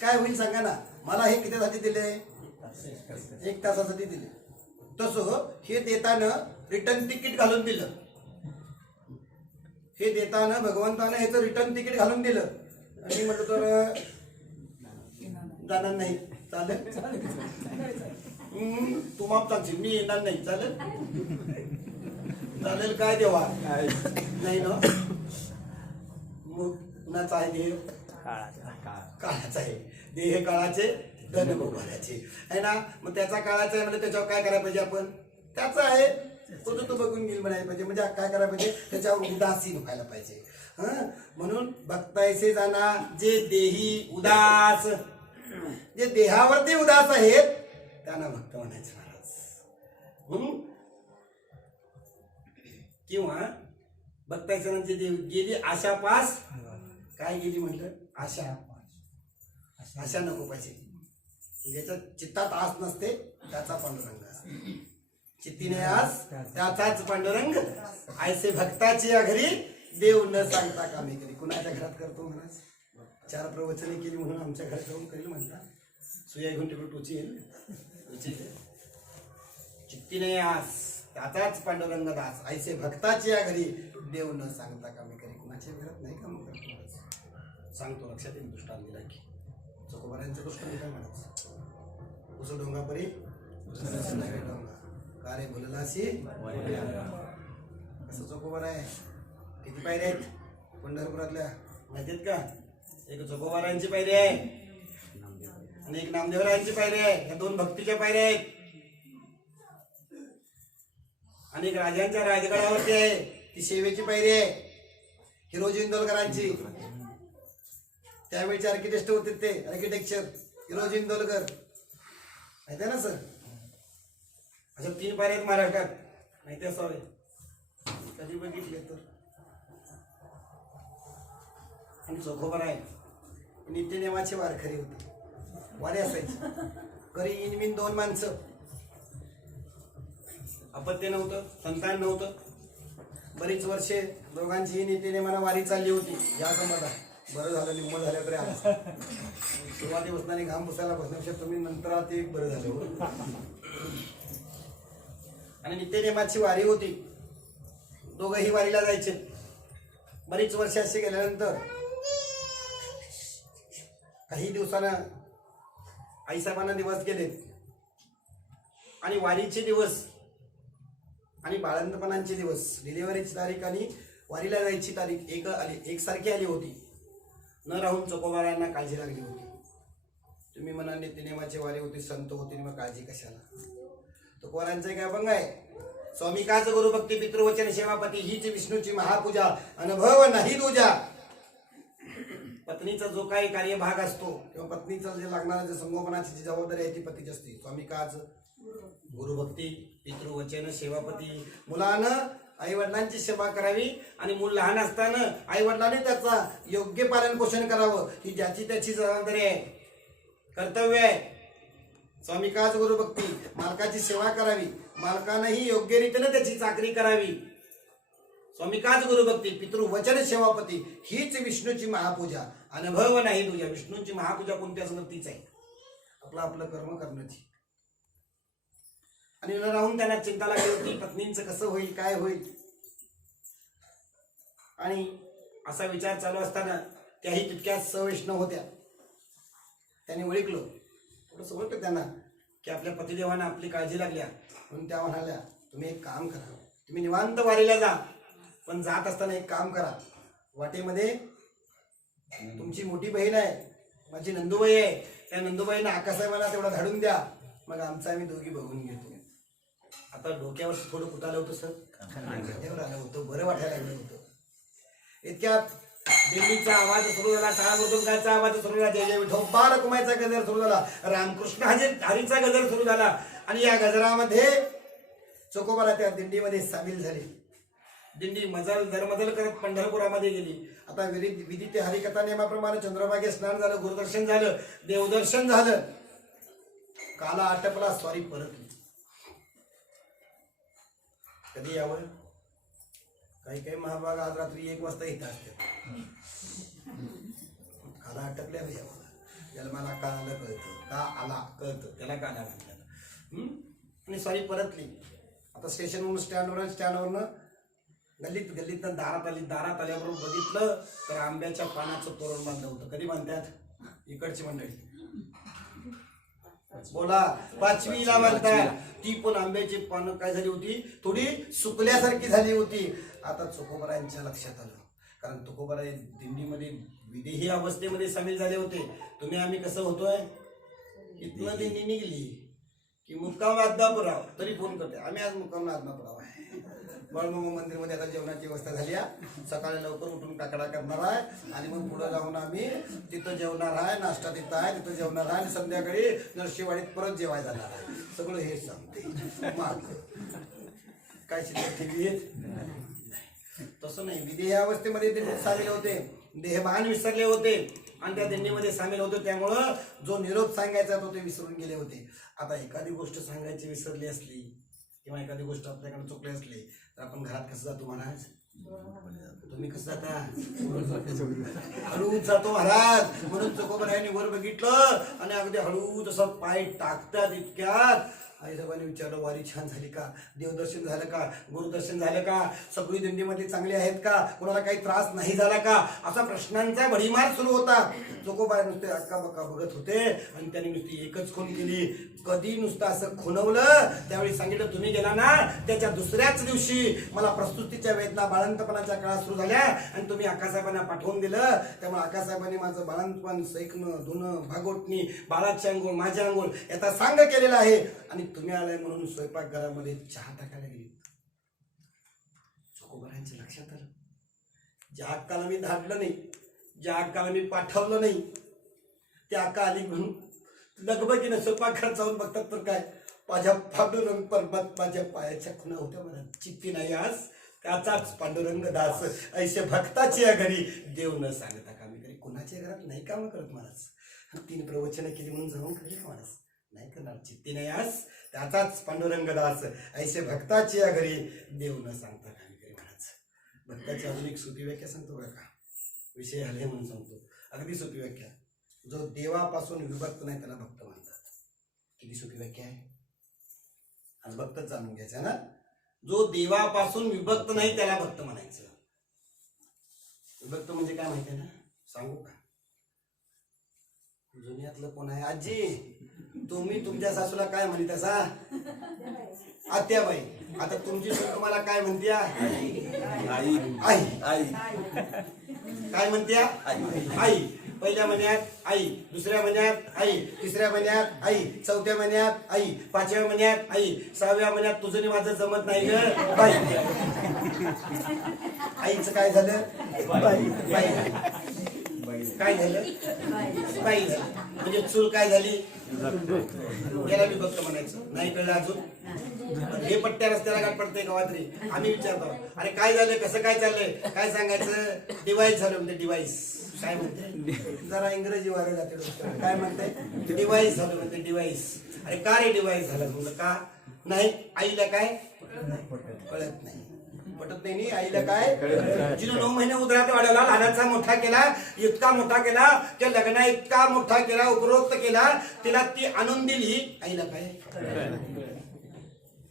काय होईल सांगा ना. मला हे कितीसाठी दिले? 1 तासासाठी दिले. तसं हे देताना रिटर्न तिकीट घालून दिलं. हे देताना भगवंतानं ह्याचं रिटर्न तिकीट घालून दिलं आणि म्हटलं तर जाणार नाही. चालेल? तू माप सांगशील मी येणार नाही. चालेल? चालेल काय देवा? नाही ना. मग कुणाचा आहे देव? काळाचा आहे. देह काळाचे धन गोपाळाचे आहे ना. मग त्याचा काळाचा आहे म्हणजे त्याच्यावर काय करायला पाहिजे आपण? त्याचा आहे तो बघून घेईल म्हणायला पाहिजे. म्हणजे काय करायला पाहिजे? त्याच्यावर उदासीन व्हायला पाहिजे. म्हणून भक्तायसे जाना जे देही उदास, जे देहावरती उदास आहेत त्यांना भक्त म्हणायचं महाराज. किंवा भक्तायसे म्हणजे गेली आशा पास. काय गेली म्हटलं? आशा. आशा नको पाहिजे. ज्याच्या चित्तात आस नसते त्याचा पांडुरंग असते. चित्तीने आस त्याचाच पांडुरंग ऐसे भक्ताची या घरी देव न सांगता कामे करी. कुणाच्या घरात करतो म्हणा 4 प्रवचने केली म्हणून आमच्या घरात जाऊन करेल म्हणता. सुया घेऊन तिकडे टोची येईल. चित्तीने आस त्याचाच पांडुरंग दास ऐसे भक्ताची या घरी देव न सांगता कामे करी. कुणाच्या घरात नाही काम करतो सांगतो. लक्षात येईल दृष्टांत दिला की चकोबाऱ्यांचं दृष्टांत काय म्हणायचं. उस डोंगा परी डोंगा का रे बोललासी कसं चकोबार आहे. किती पायऱ्या आहेत पंढरपुरातल्या माहिती आहेत का. एक चकोबारांची पायरी आहे आणि एक नामदेवरायांची पायरी आहे. या 2 भक्तीच्या पायऱ्या आहेत. आणि एक राजांच्या राजगडावरती आहे ती सेवेची पायरी आहे हिरोजी इंदोलकरांची. त्यावेळेचे आर्किटेक्ट होते ते आर्किटेक्चर हिरोजी इंदोलकर माहिती आहे ना सर. अशा 3 पायऱ्या आहेत महाराष्ट्रात माहिती असावे कधी बघितले तर. आणि चोखोबर आहे नित्यनेमाचे वारकरी होते. वारे असायचे करी इनमिन 2 माणसं. अपत्य नव्हतं संतान नव्हतं. बरीच वर्षे दोघांचीही नित्यनेमाला वारी चालली होती. या समाजात बरं झालं निम्म झालं तरी आज सुरुवाती बसणारी घाम पुसायला बसण्यापेक्षा तुम्ही नंतर ते बरं झालं. आणि नित्यनेमाची वारी होती. दोघंही वारीला जायचे. बरीच वर्ष असे गेल्यानंतर काही दिवसानं आईसाहेबांना दिवस गेले आणि वारीचे दिवस आणि बाळंतपणांचे दिवस डिलिव्हरीची तारीख आणि वारीला जायची तारीख एकसारखी आली होती. न राहून चकोबारांना काळजी लागली होती. तुम्ही म्हणा नित्यनेमाची वारी होती संत होती मग काळजी कशाला. चकोबारांचं काय अभंग आहे. स्वामिकाच गुरुभक्ती पितृवचन सेवापती हीच विष्णूची महापूजा अनुभव नाही तुझ्या. पत्नीचा जो काही कार्यभाग असतो किंवा पत्नीचा जे लागणारा जे संगोपनाची जी जबाबदारी आहे ती पतीची असते. स्वामिकाच गुरुभक्ती पितृवचन सेवापती. मुलानं आई वडिलांची सेवा करावी आणि मूल लहान असताना आई वडिलांनी त्याचा योग्य पालन पोषण करावं ही ज्याची त्याची जबाबदारी आहे कर्तव्य आहे. स्वामिकाच गुरुभक्ती मालकाची सेवा करावी. मालकानंही योग्य रीतीने त्याची चाकरी करावी. स्वामिकाच गुरुभक्ती पितृवचन सेवापती हीच विष्णूची महापूजा अनुभव नाही तुझ्या. विष्णूची महापूजा कोणती असणार तीच आहे. आपलं कर्म करण्याची. आणि न राहून त्यांना चिंता लागली होती पत्नींचं कसं होईल काय होईल. आणि असा विचार चालू असताना त्याही तितक्याच सवैष्णव होत्या. त्यांनी ओळखलं थोडंसं ओळखलं त्यांना की आपल्या पतिदेवांना आपली काळजी लागल्या. म्हणून त्या म्हणाल्या तुम्ही एक काम करा. तुम्ही निवांत वारीला जा पण जात असताना एक काम करा. वाटेमध्ये तुमची मोठी बहीण आहे माझी नंदूबाई आहे. त्या नंदूबाईंना आकासाहेबांना तेवढा धाडून द्या. मग आमचं आम्ही दोघी बघून घेतो. आता डोक्यावर थोडं कुठालं होतं सर. डोक्यावर आलं होतं बरं वाटायला लागलं होतं. इतक्यात देवीचा आवाज सुरू झाला. टाळ मृदुंगाचा आवाज सुरू झाला. जय जय विठोबा रकुमाईचा गजर सुरू झाला. रामकृष्ण हरीचा गजर सुरू झाला. आणि या गजरामध्ये चोकोबाला त्या दिंडीमध्ये सामील झाले. दिंडी दरमजल करत पंढरपुरामध्ये गेली. आता विधी ते हरिकथा नियमाप्रमाणे चंद्रभागे स्नान झालं. गुरुदर्शन झालं. देवदर्शन झालं. काला आटपला स्वारी परतली. कधी यावं काही महाभाग आज रात्री 1 वाजता येत असते. काला आटपल्या यावं. त्याला मला का आलं कळतं का आला कळतं त्याला का आला आणि स्वारी परतली. आता स्टेशनवरून स्टँडवरनं गल्लीत दारात आल्याबरोबर बघितलं तर आंब्याच्या पानाचं तोरण बांधलं होतं. कधी बांधतात इकडची मंडळी बोला 5वीला बांधतात. ती पण आंब्याची पानं काय झाली होती थोडी सुकल्यासारखी झाली होती. आता चोकोबारांच्या लक्षात आलं कारण चोकोबारा दिंडीमध्ये विदेही अवस्थेमध्ये सामील झाले होते. तुम्ही आम्ही कसं होतोय इथनं दिंडी निघली की मुक्काम आदमापुराव तरी फोन करते आम्ही आज मुक्काम आदमापुराव आहे. बाळूमामा मंदिरमध्ये आता जेवणाची व्यवस्था झाली आहे. सकाळी लवकर उठून काकडा करणार आहे आणि मग पुढे जाऊन आम्ही तिथं जेवणार आहे. नाश्ता तिथं आहे तिथं जेवणार आहे आणि संध्याकाळी नरशिवाडीत परत जेवायला जाणार आहे. सगळं हे सांगते माग काय शिल्लक ठेवी तसं नाही. विदेही अवस्थेमध्ये दिंडीत सामील होते. देहभान विसरले होते आणि त्या दिंडीमध्ये सामील होते. त्यामुळं जो निरोप सांगायचा तो ते विसरून गेले होते. आता एखादी गोष्ट सांगायची विसरली असली किंवा एखादी गोष्ट आपल्याकडे चुकली असली तर आपण घरात कसं जातो महाराज? तुम्ही कसं जाता? हळूच जातो महाराज. म्हणून चोकोबारायांनी वर बघितलं आणि अगदी हळू तसं पाय टाकतात इतक्यात आईसाहेबांनी विचारलं, वारी छान झाली का? देवदर्शन झालं का? गुरुदर्शन झालं का? सगळी दिंडीमध्ये चांगली आहेत का? कोणाला काही त्रास नाही झाला का? असा प्रश्नांचा भडीमार सुरू होता. चोकोबाई नुसते अक्का बक्का बघत होते आणि त्यांनी नुसती एकच खून केली. कधी नुसतं असं खुणवलं त्यावेळी सांगितलं, तुम्ही गेला ना त्याच्या दुसऱ्याच दिवशी मला प्रस्तुतीच्या वेदना बाळंतपणाच्या काळात सुरू झाल्या आणि तुम्ही आकासाहेबांना पाठवून दिलं. त्यामुळे आकासाहेबांनी माझं बाळंतपण सैकणं धुणं भागोटणी बाळाची अंघोळ माझी अंघोळ याचा सांग केलेला आहे आणि तुम्ही आलाय म्हणून स्वयंपाकघरामध्ये चहा टाकायला गेली. चोकोबारांच्या लक्षात आलं, ज्या अक्काला मी धाडलं नाही, ज्या अक्काला मी पाठवलं नाही, त्या अक्का आली म्हणून लगबगीनं स्वयंपाकघरात जाऊन बघतात तर काय, माझ्या पांडुरंग परमात्माच्या पायाच्या खुणा होत्या. मला चित्ती नाही आज त्याचाच पांडुरंग दास ऐसे भक्ताची या घरी देव न सांगता कामी करी. कुणाच्या घरात नाही काम करत महाराज. 3 प्रवचनं केली म्हणून जाऊन करेल महाराज नाही करणार. चित्ती नाही आज त्याचाच पांडुरंग दास ऐसे भक्ताची या घरी देव न सांगता कामी करी महाराज. भक्ताची अजून एक सोपी व्याख्या सांगतो का? विषय आले म्हणून सांगतो. अगदी सोपी व्याख्या. जो देवापासून विभक्त नाही त्याला भक्त म्हणतात. किती सोपी व्याख्या आहे. आज भक्तच जाणून घ्यायचं ना. जो देवापासून विभक्त नाही त्याला भक्त म्हणायचं. विभक्त म्हणजे काय माहिती आहे ना, सांगू का? जुन्यातलं कोण आहे? आजी तुम्ही तुमच्या सासूला काय म्हणता? असा आत्याबाई. आता तुमची सून तुम्हाला काय म्हणते? आई. आई आई काय म्हणते? आई. पहिल्या महिन्यात आई, दुसऱ्या महिन्यात आई, तिसऱ्या महिन्यात आई, चौथ्या महिन्यात आई, 5व्या महिन्यात आई, 6व्या महिन्यात तुझं आणि माझं जमत नाही ग बाई. आईचं काय झालं? बाई. काय झालं? बाई झालं. म्हणजे चूल काय झाली? याला विभक्त म्हणायचं. नाही कळलं अजून? हे पट्ट्या रस्त्याला काय पडतंय गावातरी? आम्ही विचारतो, अरे काय झालं, कसं काय चाललंय, काय सांगायचं? डिवाइस झालं म्हणजे डिवाइस. काय म्हणते? जरा इंग्रजी वाढ जाते. काय म्हणते? डिवाइस झालं म्हणते. डिवाइस. अरे का रे डिवाइस झालं? म्हणलं का नाही? आईला काय कळत नाही, पटत नाही. आईला काय? जिनं 9 महिने उदरात वाढवला, लहानाचा मोठा केला, इतका मोठा केला, त्या लग्ना इतका मोठा केला, उपरोक्त केला, तिला ती आणून दिली. आईला काय?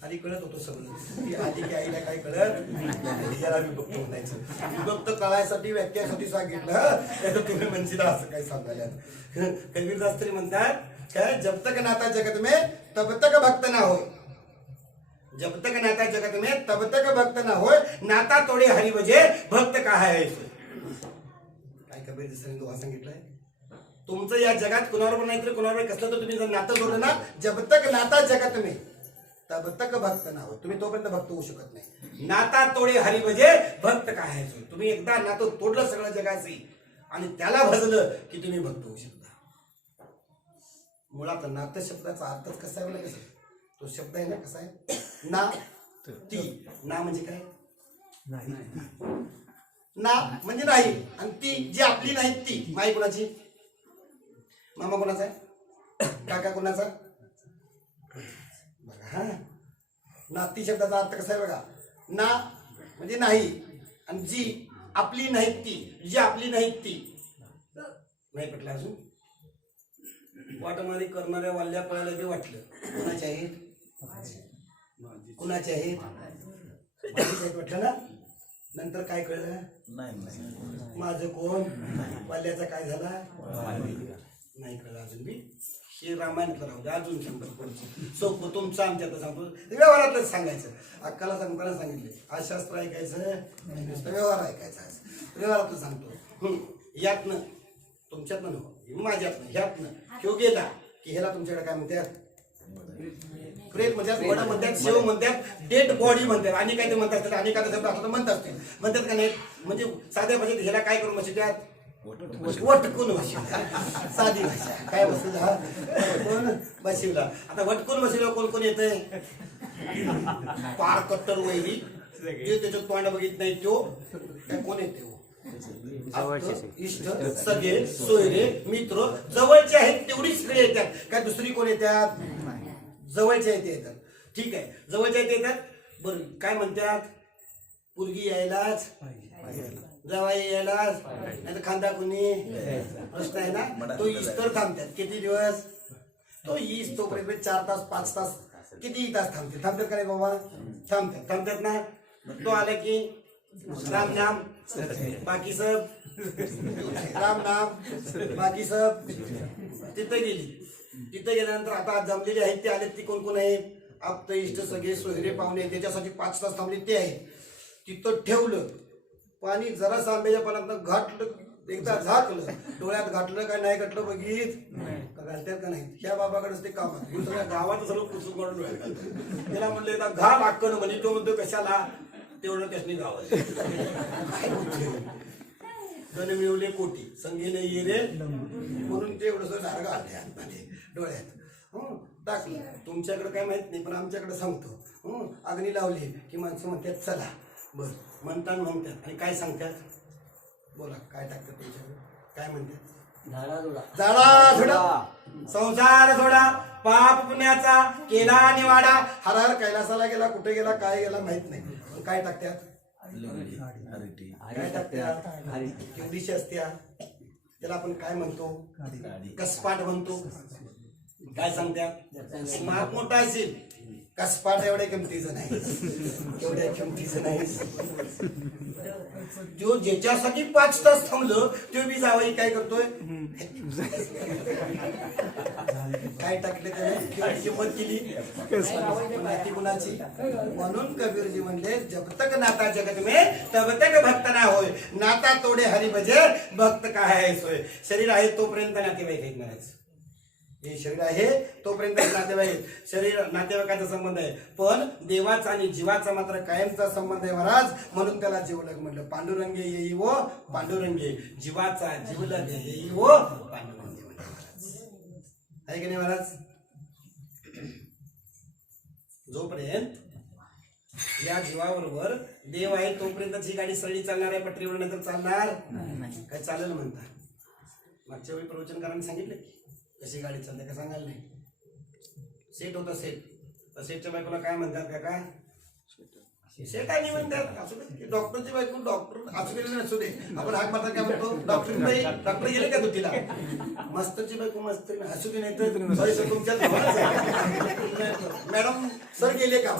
आधी कळत होतं सगळं. ती आधी की आईला काय कळत? याला विभक्त म्हणायचं. विभक्त कळायसाठी व्याख्यासाठी सांगितलं. त्याचं तुम्ही म्हणजे असं काय सांगायला. कबीरदास तरी म्हणतात काय, जब तक नाता जगत में तब तक भक्त ना होय. जब तक नाता जगत में तब तक भक्त ना होय, नाता तोडे हरी बजे भक्त का है. काय कबीरदासांनी दोहा सांगितलंय. तुमचं या जगात कुणावर नाही तर कुणावर कसलं तर तुम्ही जर नातं जोडलं ना, जब तक नाता जगत में तब तक भक्त ना हो, तुम्ही तोपर्यंत भक्त होऊ शकत नाही. नाता तोडे हरी बजे भक्त का है. तुम्ही एकदा नातं तोडलं सगळं जगाशी आणि त्याला भजलं की तुम्ही भक्त होऊ शकता. मुळात नातं शब्दाचा अर्थच कसा आहे म्हणजे कसं? तो शब्द आहे ना कसा आहे? ना ती. ना म्हणजे काय? ना म्हणजे नाही आणि ती जी आपली नाही ती. माई कोणाची? मामा कोणाचा आहे? काका कोणाचा? बघा, नाती शब्दाचा अर्थ कसा आहे बघा. ना म्हणजे नाही आणि जी आपली नाही ती, जी आपली नाही ती. नाही पटलं अजून? वाटमारी करणाऱ्या वाल्या पळायला बी वाटलं. कोणाचे आहेत? कुणाचे आहेत? वाटलं ना. नंतर काय कळलं? माझं कोण? वाल्याचा काय झाला? नाही कळलं अजून बी. हे रामायणातलं राहू दे. अजून सांगतो सोपं तुमचं आमच्यात सांगतो. व्यवहारातलंच सांगायचं. अक्काला सांगताना सांगितले आज शास्त्र ऐकायचं, व्यवहार ऐकायचा. व्यवहारातलं सांगतो. यातनं तुमच्यातनं नको, माझ्यातनं ह्यातनं ह्यो गेला की ह्याला तुमच्याकडे काय म्हणतात? प्रेत म्हणतात, वड म्हणतात, शिव म्हणतात, डेड बॉडी म्हणतात. आणि काय ते म्हणतात असतात, आणि काय शब्द असतात म्हणत असतील. म्हणतात का नाही? म्हणजे साध्या भाषेत ह्याला काय करून बसतात? वटकून बसवला. साधी भाषा. काय बसवला? वटकून बसवला. आता वटकून बसवलं कोण कोण येतंय? पार कट्टर वैरी, जे त्याचं तोंड बघित नाही तो काय कोण येते? इष्ट, सगळे, सोयरे, मित्र, जवळचे आहेत तेवढीच सगळे येतात. काय दुसरी कोण येतात? जवळचे आहेत येतात. ठीक आहे, जवळच्या इथे येतात. बरं काय म्हणतात, पोरगी यायलाच, जावाई यायलाच, नाही तर खांदा कुणी प्रश्न आहे ना. तो ईस तर थांबतात किती दिवस, तो ईस तोपर्यंत 4 तास 5 तास किती तास थांबतात का नाही बाबा, थांबतात ना. तो आला की राम नाम बाकी सब, राम नाम बाकी सब. तिथे गेल्यानंतर आता जमलेले आहेत ते आले, ती कोण कोण आहेत, आप्त इष्ट सगळे सोयरे पाहुणे, त्याच्यासाठी 5 तास थांबले ते आहेत. तिथं ठेवलं पाणी, जरा आंब्याच्या पाण्यात घातलं, एकदा झाकलं, डोळ्यात घातलं काय नाही घातलं बघित घालतात का नाही. ह्या बाबाकडेच ते काम आहे, सगळ्या गावात सर्व पुसून काढून डोळ्यात घालतात. त्याला म्हणलं एकदा घाल हक्कन म्हणे, तो म्हणतो कशाला, तेवढं त्यासनी गाव जण मिळवले कोटी संगी नाही ये रे, म्हणून ते एवढं डार्ग आले आतमध्ये डोळ्यात टाकलं. तुमच्याकडे काय माहित नाही, पण आमच्याकडे सांगतो. अग्नी लावली की माणसं म्हणतात चला, बर म्हणतात आणि काय सांगतात, बोला काय टाकतात तुमच्याकडे, काय म्हणतात, झाडा झुडा संसार सोडा, पाप पुण्याचा केला निवाडा. हर हर कैलासाला गेला, कुठे गेला काय गेला माहित नाही, पण काय टाकतात, काय टाकतात, केवढीशी असत्या, त्याला आपण काय म्हणतो, कसपाट म्हणतो. काय सांगतात, माप मोठा असेल, कसपाट एवढ्या किमतीचं नाही, एवढ्या किमतीचं नाही. जो ज्याच्यासाठी 5 तास थांबलं तो बी जावई काय करतोय, काय टाकले त्याने, किंमत केली माहिती गुणाची. म्हणून कबीरजी म्हणले, जब तक नाता जगत में तब तक भक्त ना होय, नाता तोडे हरी भजे भक्त काय आहे सोय. शरीर आहे तोपर्यंत नातेवाईक आहेत म्हणायचं, हे शरीर आहे तोपर्यंत नातेवाईक, शरीर नातेवाईकाचा संबंध आहे, पण देवाचा आणि जीवाचा मात्र कायमचा संबंध आहे महाराज. म्हणून त्याला जीवलग म्हणलं. पांडुरंगे येई वो पांडुरंगे, जीवाचा जीवलग येई वो पांडुरंगे महाराज, आहे की नाही महाराज. जोपर्यंत या जीवाबरोबर देव आहे तोपर्यंतच ही गाडी सरळी चालणार आहे, पटरीवर नंतर चालणार काय चालेल म्हणता. मागच्या वेळी प्रवचनकारांनी सांगितलं कशी गाडी चालते का सांगायला नाही. सेट होता सेट, तर सेटच्या बायकोला काय म्हणतात काका, सेट आणि म्हणतात. असू दे, डॉक्टरची बायको डॉक्टर असू दे नसू दे, आपण हाक मारतात काय म्हणतो, डॉक्टर गेले का तू तिला, मास्तरची बायको मास्तर असू दे, नाही तर तुमच्या मॅडम सर गेले का,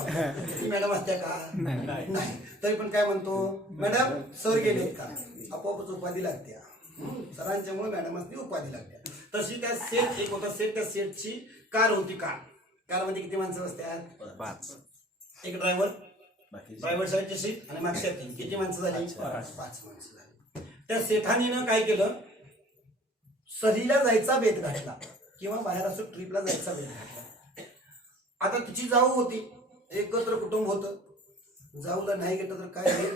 मॅडम असत्या का नाही, तरी पण काय म्हणतो, मॅडम सर गेलेत का, आपोआपच उपाधी लागते. सरांच्यामुळे मॅडम असते उपाधी लागते. तशी त्या सेट एक होता सेट, त्या सेटची कार होती. कार मध्ये किती माणसं असतात, 5. एक ड्रायव्हर साईडची सीट आणि मागच्या 3, किती माणसं झाली, 5 माणसं झाली. त्या सेठानीनं काय केलं, सहलीला जायचा बेत घातला किंवा बाहेर असं ट्रिपला जायचा बेत घातला. आता तिची जाऊ होती, एकत्र कुटुंब होतं, जाऊला नाही घेतलं तर काय होईल,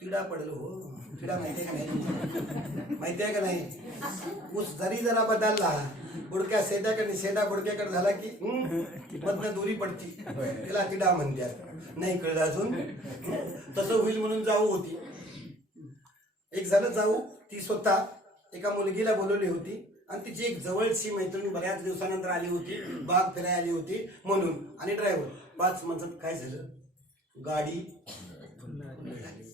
तिडा पडेल. हो तिडा माहिती आहे का नाही, माहिती आहे का नाही. ऊस जरी जरा बदलला, बुडक्या शेंडा बुडक्याकडे झाला की मधनं दोरी पडती, तिला तिडा म्हणतात. नाही कळलं अजून, तसं होईल म्हणून जाऊ होती. एक झालं जाऊ, ती स्वतः एका मुलगीला बोलवली होती आणि तिची एक जवळची मैत्रीण बऱ्याच दिवसानंतर आली होती, बाग फिरायला आली होती म्हणून. आणि ड्रायव्हर 5 माणसात काय झालं, गाडी झाली.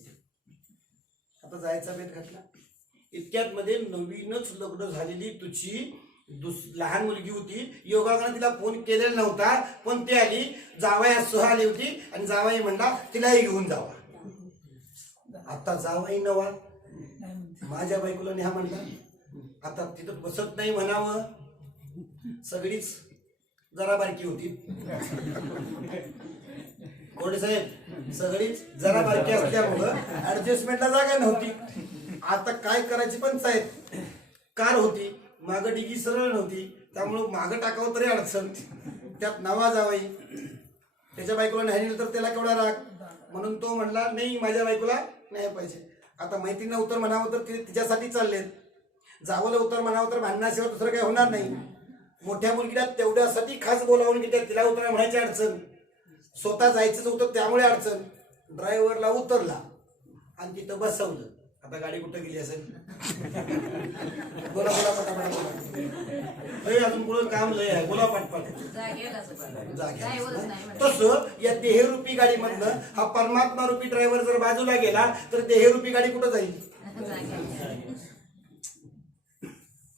आता जायचा बेत घातला. इतक्यात मध्ये नवीनच लग्न झालेली तुझी लहान मुलगी होती. योगाने तिला फोन केलेला नव्हता, पण ती आली. जावई आली होती आणि जावई म्हणला तिलाही घेऊन जावा. आता जावई नवा माझ्या बायकोला न्या म्हणला. आता तिथं बसत नाही म्हणावं, सगळीच जरा बारकी होती. कोडे साहेब सगळीच जरा बारकी असल्यामुळं ऍडजस्टमेंटला जागा नव्हती. आता काय करायची पंचायत. कार होती, मागं डिगी सरळ नव्हती, त्यामुळं मागं टाकावं तरी अडचण. त्यात नवा जावई, त्याच्या बायकोला नाही तर त्याला केवढा राग. म्हणून तो म्हणला नाही माझ्या बायकोला नाही पाहिजे. आता मैत्रीनं उत्तर म्हणावं तर तिच्यासाठी चाललेत, जावलं उत्तर म्हणावं तर भांडणाशिवाय दुसरं काही होणार नाही. मोठ्या मुलगीला तेवढ्यासाठी खास बोलावून घेतात, तिला उत्तर म्हणायची अडचण. स्वतः जायचंच होतं त्यामुळे अडचण. ड्रायव्हरला उतरला आणि तिथं बसवलं. आता गाडी कुठं गेली असेल, बोला बोला बोला बोला. लय अजून पुढे काम लय आहे, बोला पाठपाठ. ड्रायव्हरच नाही म्हणत. तसं या देहरूपी गाडीमधनं हा परमात्मा रूपी ड्रायव्हर जर बाजूला गेला तर देहरूपी गाडी कुठं जाईल?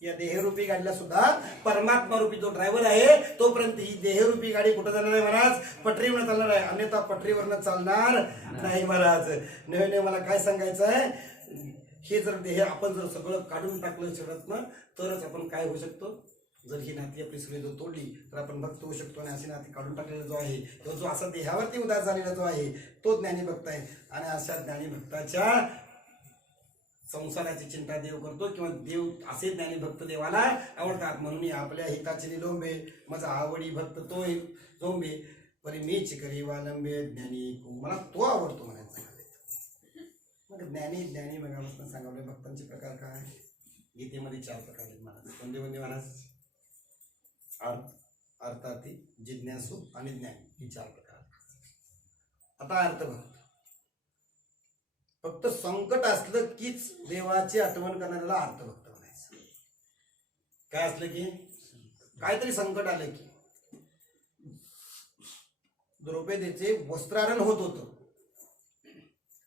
या देहरूपी गाडीला सुद्धा परमात्मा रूपी जो ड्रायव्हर आहे तोपर्यंत ही देहरूपी गाडी कुठं जाणार आहे महाराज? पटरीवर चालणार आहे, अन्यथा पटरीवरनं चालणार नाही महाराज. नव्याने मला काय सांगायचं आहे, हे जर देह आपण जर सगळं काढून टाकलं शरीरातनं तरच आपण काय होऊ शकतो? जर ही नाती आपली सगळी जो तोडली तर आपण भक्त होऊ शकतो. आणि अशी नाती काढून टाकलेला जो आहे किंवा जो असा देहावरती उदास झालेला जो आहे तो ज्ञानी भक्त आहे. आणि अशा ज्ञानी भक्ताच्या संसाराची चिंता देव करतो किंवा देव असे ज्ञानी भक्त देवाला आवडतात. म्हणून आपल्या हिताचे निलोंबे माझा आवडी भक्त तो जोंबे परी मीच करी वालंबे ज्ञानी को. मला तो आवडतो म्हणायचं. मग ज्ञानी ज्ञानी मगापासून सांगावले भक्तांचे प्रकार काय? गीतेमध्ये 4 प्रकार आहेत महाराज. कोणते कोणते महाराज? अर्थार्थी, जिज्ञासू आणि ज्ञानी, ही 4 प्रकार. आता अर्थभक्त. फक्त संकट असलं कीच देवाची आठवण करणाऱ्याला अर्थभक्त म्हणायचं. काय असलं की काहीतरी संकट आलं की द्रौपदीचे वस्त्रारण होत होतं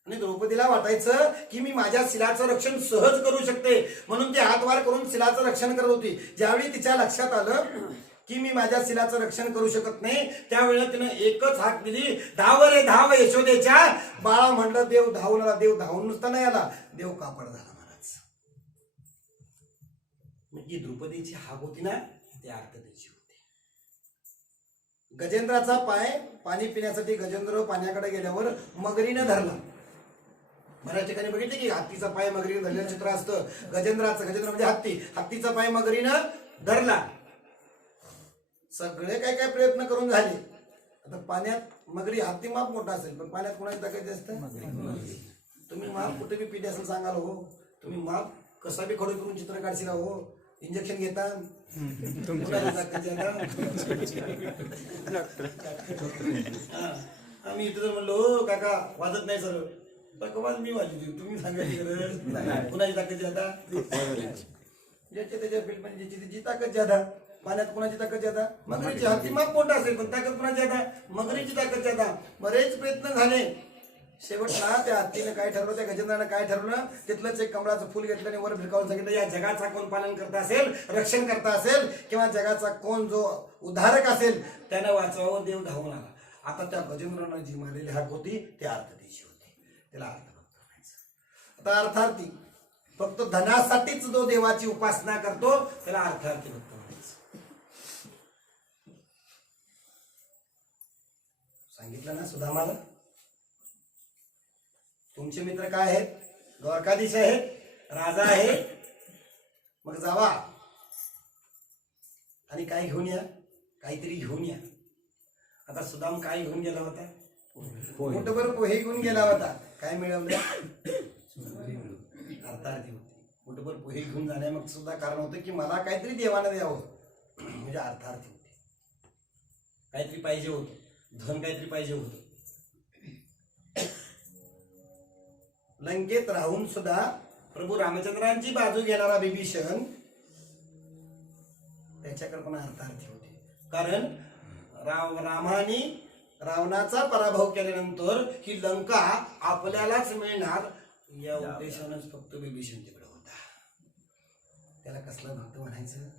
आणि द्रौपदीला वाटायचं की मी माझ्या शिलाचं रक्षण सहज करू शकते म्हणून ती हातवार करून शिलाचं रक्षण करत होती. ज्यावेळी तिच्या लक्षात आलं की मी माझ्या शिलाचं रक्षण करू शकत नाही त्यावेळेला तिनं एकच हाक दिली, धाव रे धाव यशोदेच्या बाळा. म्हणलं देव धावून, देव धावून नुसता नाही आला, देव कापड झाला महाराज. म्हणजे द्रौपदीची हाक होती ना ती अर्थतेची होती. गजेंद्राचा पाय पाणी पिण्यासाठी गजेंद्र पाण्याकडे गेल्यावर मगरीनं धरला. बऱ्याच ठिकाणी बघितले की हत्तीचा पाय मगरीनं धरलेलं चित्र असतं. गजेंद्र म्हणजे हत्ती, हत्तीचा पाय मगरीनं धरला. सगळे काय काय प्रयत्न करून झाले. आता पाण्यात मगरी, हत्ती माप मोठा असेल पण पाण्यात कोणाची ताकद जास्त? तुम्ही माप कुठे बी पिढी असेल सांगाल हो, तुम्ही माप कसा बी खडू करून चित्र काढशील हो, इंजेक्शन घेता आम्ही इथं जर म्हणलो काका वाजत नाही सर तर मी वाजली, तुम्ही सांगायची गरज. कुणाची ताकद ज्यादा? ज्याच्या त्याच्या फील्ड मध्ये ज्याची त्याची ताकद ज्यादा. पाण्यात कुणाची ताकद ज्यादा? मगरीची. हत्ती माप मोठा असेल पण ताकद कुणाची ज्यादा? मगरीची ताकद ज्यादा. बरेच प्रयत्न झाले. शेवटला त्या हत्तीने काय ठरवलं, त्या गजेंद्रानं काय ठरवलं, तिथलंच एक कमळाचं फुल घेतलं आणि वर भिरकावून सांगितलं या जगाचा कोण पालन करता असेल, रक्षण करता असेल किंवा जगाचा कोण जो उद्धारक असेल त्यानं वाचवावं. देव धावून आला. आता त्या गजेंद्रानं जी मारलेली हाक होती ती अर्थतेची होती, त्याला अर्थभक्त म्हणायचं. आता अर्थार्थी, फक्त धनासाठीच जो देवाची उपासना करतो त्याला अर्थार्थी भक्त म्हणायचं. सांगितलं ना सुदामाला, तुमचे मित्र काय आहेत? द्वारकाधीश आहेत, राजा आहे. मग जावा आणि काय घेऊन या, काहीतरी घेऊन या. आता सुदाम काय घेऊन गेला होता? पोटभर पोहे घेऊन गेला होता. काय मिळवलं? अर्थार्थी होती. पोटभर पोहे घेऊन जाण्या मग सुद्धा कारण होतं की मला काहीतरी देवानं द्यावं, म्हणजे अर्थार्थी होते. काहीतरी पाहिजे होतं, धन काहीतरी पाहिजे होतं. लंकेत राहून सुद्धा प्रभू रामचंद्रांची बाजू घेणारा विभीषण त्याच्याकडे पण अर्थार्थी होते. कारण रामाने रावणाचा पराभव केल्यानंतर ही लंका आपल्यालाच मिळणार या उद्देशानंच फक्त विभीषण तिकडे होता. त्याला कसला भक्त म्हणायचं?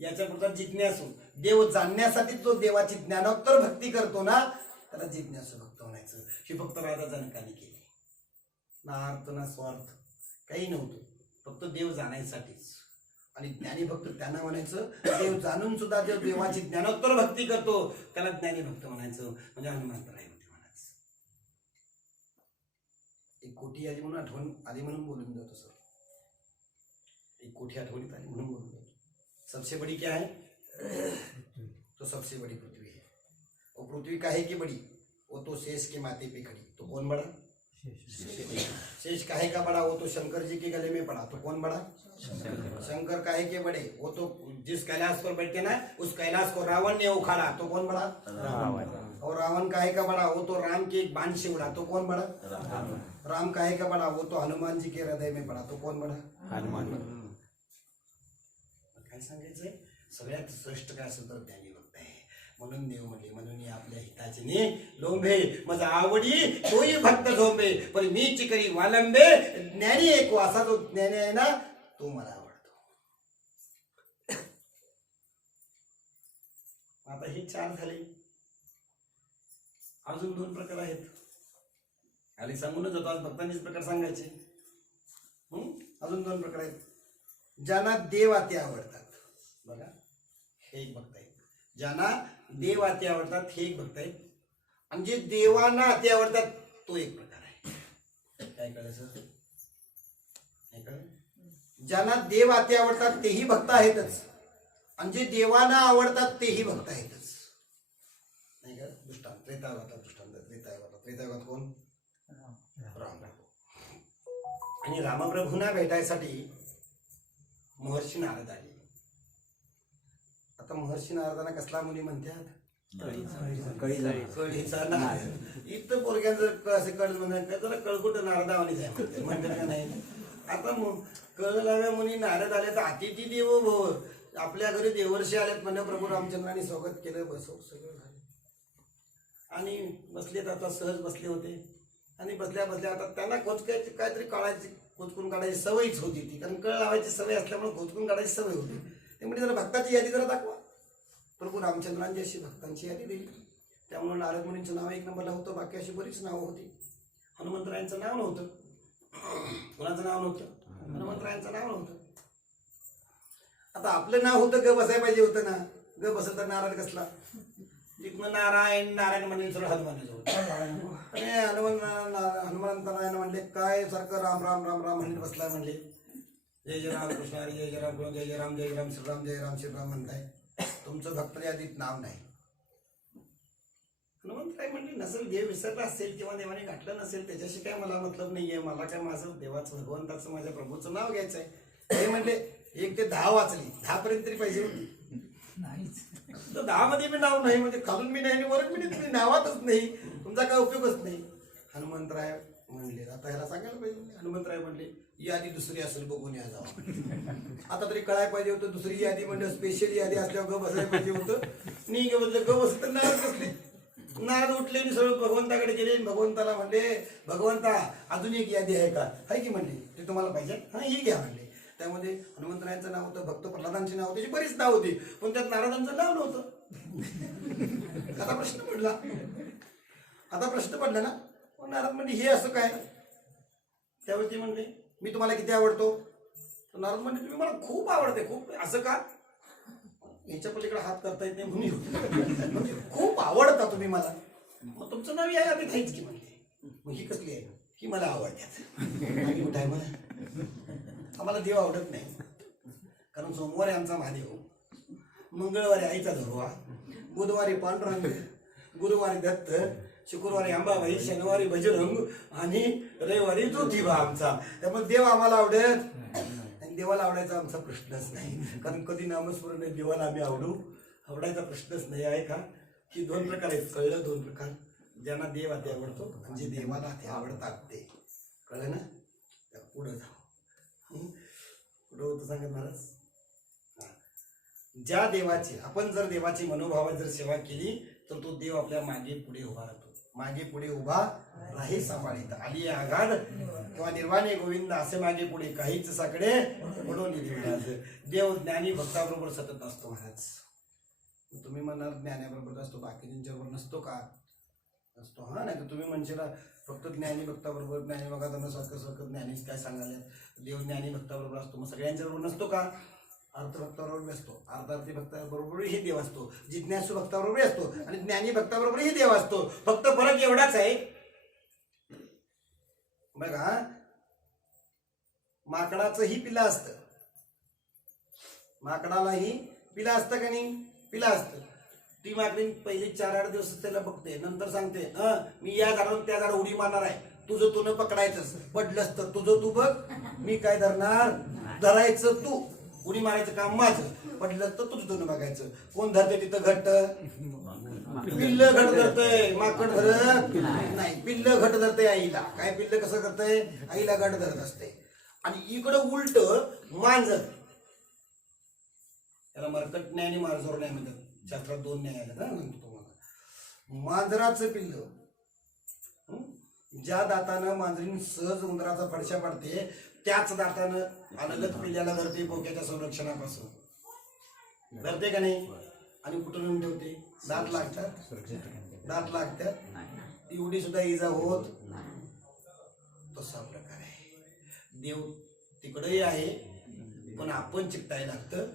याच्या पुढचा जिज्ञासू. देव जाणण्यासाठी जो देवाची ज्ञानोत्तर भक्ती करतो ना त्याला जिज्ञासू भक्त म्हणायचं. ही फक्त राजा जनकाने केली. ना अर्थ ना स्वार्थ काही नव्हतं, फक्त देव जाण्यासाठीच. आणि ज्ञानी भक्त त्यांना म्हणायचं देव जाणून सुद्धा देव देवाची ज्ञानोत्तर भक्ती करतो त्याला ज्ञानी भक्त म्हणायचं. म्हणजे हनुमंतराय होते म्हणायचं. एक कोठी आली म्हणून आठवण आली म्हणून बोलून जातो सर. एक कोठी आठवणीत आली म्हणून बोलून जातो. सबसे बड़ी क्या है? तो सबसे बड़ी पृथ्वी है. वो पृथ्वी काहे की बड़ी? वो तो शेष के माथे पे खड़ी. तो कौन बड़ा? शेष काहे का बड़ा? वो तो शंकर जी के गले में पड़ा. तो कौन बड़ा? शंकर काहे के बड़े? वो तो जिस कैलाश पर बैठे ना उस कैलाश को रावण ने उखाड़ा. तो कौन बड़ा? और रावण काहे का बड़ा? वो तो राम के एक बाण से उड़ा. तो कौन बड़ा? राम काहे का बड़ा? वो तो हनुमान जी के हृदय में पड़ा. तो कौन बड़ा? हनुमान. काय सांगायचंय सगळ्यात श्रेष्ठ काय असेल तर ज्ञानी भक्त आहे. म्हणून देव म्हणले म्हणून आपल्या हिताचे ने लोंबे माझा आवडी तोही भक्त झोंबे पण मी चिकरी वालंबे ज्ञानी एक असा जो ज्ञानी आहे ना तो मला आवडतो. आता हे 4 झाले. अजून 2 प्रकार आहेत. आले सांगूनच होतो आज भक्तांचेच प्रकार सांगायचे. अजून 2 प्रकार आहेत. ज्यांना देव आते आवडतात बघा हे एक भक्त आहे. ज्यांना देव आते आवडतात हे एक भक्त आहे. आणि जे देवांना आते आवडतात तो एक प्रकार आहे. काय कळलं सर? नाही कळलं? ज्यांना देव आते आवडतात तेही भक्त आहेतच आणि जे देवांना आवडतात तेही भक्त आहेतच. नाही का? दृष्टांत त्रेतायुगातला दृष्टांत. त्रेतायुगात कोण? राम. आणि रामप्रभूंना भेटायसाठी महर्षी नारद आले. आता महर्षी नारदांना कसला मुली म्हणतात? कळीचा नारद. इथं पोरग्यांचं असे कळ म्हणतात जरा कळकुट नारदावानीच आहे म्हणतात का नाही? आता कळ लाव्या मुनी नारद आले तर अतिथी देवो भव. आपल्या घरी देवर्षी आलेत म्हणजे प्रभू रामचंद्रांनी स्वागत केलं. बसव सगळं झालं आणि बसलेत. आता सहज बसले होते आणि बसल्या बसल्या आता त्यांना खोचकायची काहीतरी काढायची खोचकून काढायची सवयच होती ती. कारण कळ लावायची सवय असल्यामुळे खोचकून काढायची सवय होती. ते म्हणजे जरा भक्ताची यादी जरा दाखवा. प्रभू रामचंद्रांची अशी भक्तांची यादी दिली. त्यामुळे नारद मुनींचं नाव 1 नंबरला होतं. बाकी अशी बरीच नावं होती. हनुमंतरायांचं नाव नव्हतं. कोणाचं नाव नव्हतं? हनुमंतरायांचं नाव नव्हतं. आता आपलं नाव होतं ग बसायला पाहिजे होतं ना. ग बसत तर नारद कसला? तिथनं नारायण नारायण म्हणजे सगळं हनुमानाचं होतं. हनुमंतरायण म्हणले काय सारखं राम राम राम राम म्हणले बसलाय. म्हणले जय जय राम कृष्ण हरी जय जय राम जय जय राम जय राम श्रीराम जय राम श्रीराम म्हणताय. तुमचं भक्त यादीत नाव नाही. हनुमंतराय म्हणले नसेल देव विसरला असेल किंवा देवाने घातलं नसेल त्याच्याशी काय मला मतलब नाहीये. मला काय माझं देवाचं भगवंताचं माझ्या प्रभूचं नाव घ्यायचंय. हे म्हणले 1 ते 10 वाचली. 10 पर्यंत तरी पाहिजे तर 10 मध्ये मी नाव नाही म्हणजे खालून मी नाही आणि वरून मी तुम्ही नावातच नाही. तुमचा काय उपयोगच नाही. हनुमंतराय म्हणले आता ह्याला सांगायला पाहिजे. हनुमंतराय म्हणले यादी दुसरी असेल बघून या जावा. आता तरी कळायला पाहिजे होतं. दुसरी यादी म्हणजे स्पेशल यादी असल्यावर ग बसायला पाहिजे होतं. मी ग बसले ग बसत तर नारद बसले. नारद उठले आणि सर्व भगवंताकडे गेले. भगवंताला म्हणले भगवंता अजून एक यादी आहे का? आहे की म्हणले ते तुम्हाला पाहिजे? हा ही घ्या म्हणले. त्यामध्ये हनुमंतरायांचं नाव होतं. भक्त प्रल्हादांची नाव त्याची बरीच नाव होती पण त्यात नारदांचं नाव नव्हतं. आता प्रश्न पडला ना. नारद म्हणजे हे असं काय? त्यावेळी ते म्हणले मी तुम्हाला किती आवडतो? नारद म्हणजे तुम्ही मला खूप आवडते. खूप असं का? याच्या पलीकडे हात करता येत नाही म्हणून म्हणजे खूप आवडता तुम्ही मला. मग तुमचं नाव या यादीत आहेच की म्हणते. मग ही कसली आहे? ही मला आवडतात. कुठं आहे मला? आम्हाला देव आवडत नाही कारण सोमवारी आमचा महादेव, मंगळवारी आईचा धुरवा, बुधवारी पांडुरंग, गुरुवारी दत्त, शुक्रवारी अंबाबाई, शनिवारी बजरंग आणि रविवारी ज्योतिबा आमचा. त्यामुळे देव आम्हाला आवडत आणि देवाला आवडायचा आमचा प्रश्नच नाही. कारण कधी नामस्मरण देवाला आम्ही आवडायचा प्रश्नच नाही आहे का? ही 2 प्रकार आहेत. कळलं? 2 प्रकार. ज्यांना देव आते आवडतो आणि जे देवाला ते आवडतात ते. कळलं ना? पुढं जाऊ. पुढं होतं सांगत महाराज. ज्या देवाची आपण जर देवाची मनोभावात जर सेवा केली तर तो देव आपल्या मागे पुढे उभा राहतो. मागे पुढे उभा राही सांभाळीत. आली आघाड किंवा निर्वाणे गोविंद असे मागे पुढे काहीच साकडे पडून महाराज. देव ज्ञानी भक्ताबरोबर सतत असतो महाराज. तुम्ही म्हणाल ज्ञानाबरोबर असतो बाकीच्यांच्याबरोबर नसतो का? असतो. हा नाही तर तुम्ही म्हणशील फक्त ज्ञानी भक्ताबरोबर ज्ञानी बघा सारखं ज्ञानीच काय सांगायला देव ज्ञानी भक्ताबरोबर असतो मग सगळ्यांच्या बरोबर नसतो का? अर्थभक्ताबरोबर असतो. अर्थार्थी भक्ताबरोबरही देव असतो. जिज्ञासू भक्ताबरोबरही असतो आणि ज्ञानी भक्ताबरोबरही देव असतो. फक्त फरक एवढाच आहे बघा. माकडाचंही पिला असतं. माकडालाही पिला असतं का नाही? पिला असतं. ती माकडी पहिले 4-8 दिवस त्याला बघते. नंतर सांगते मी या झाडावर त्या झाड उडी मारणार आहे. तुझं तू न पकडायचंच. पडलंच तर तुझं तू बघ. मी काय धरणार? धरायचं तू. उडी मारायचं काम माझं. पडलं तर तुझं तू न बघायचं. कोण धरते तिथं घट्ट? पिल्ल घट धरतय. माकड धरत नाही. पिल्ल घट धरतय आईला. काय पिल्ल कसं करतय? आईला घट धरत असते. आणि इकडं उलट मांजर त्याला मरकट न्याय आणि मारझोर न्याय म्हणतात. शास्त्रात 2 न्याय आले ना, म्हणतो तुम्हाला. मांजराचं पिल्ल ज्या दातानं मांजरीन सहज उंदराचा फडशा पाडते, त्याच दातानं अलगत पिल्ल्याला धरते बोक्याच्या संरक्षणापासून. धरते का नाही? आणि कुठून नेऊन ठेवते? दात लागतात, दात लागतात, एवढी सुद्धा इजा होत. तसा प्रकार आहे. देव तिकडंही आहे, पण आपण चिकटायला लागतं.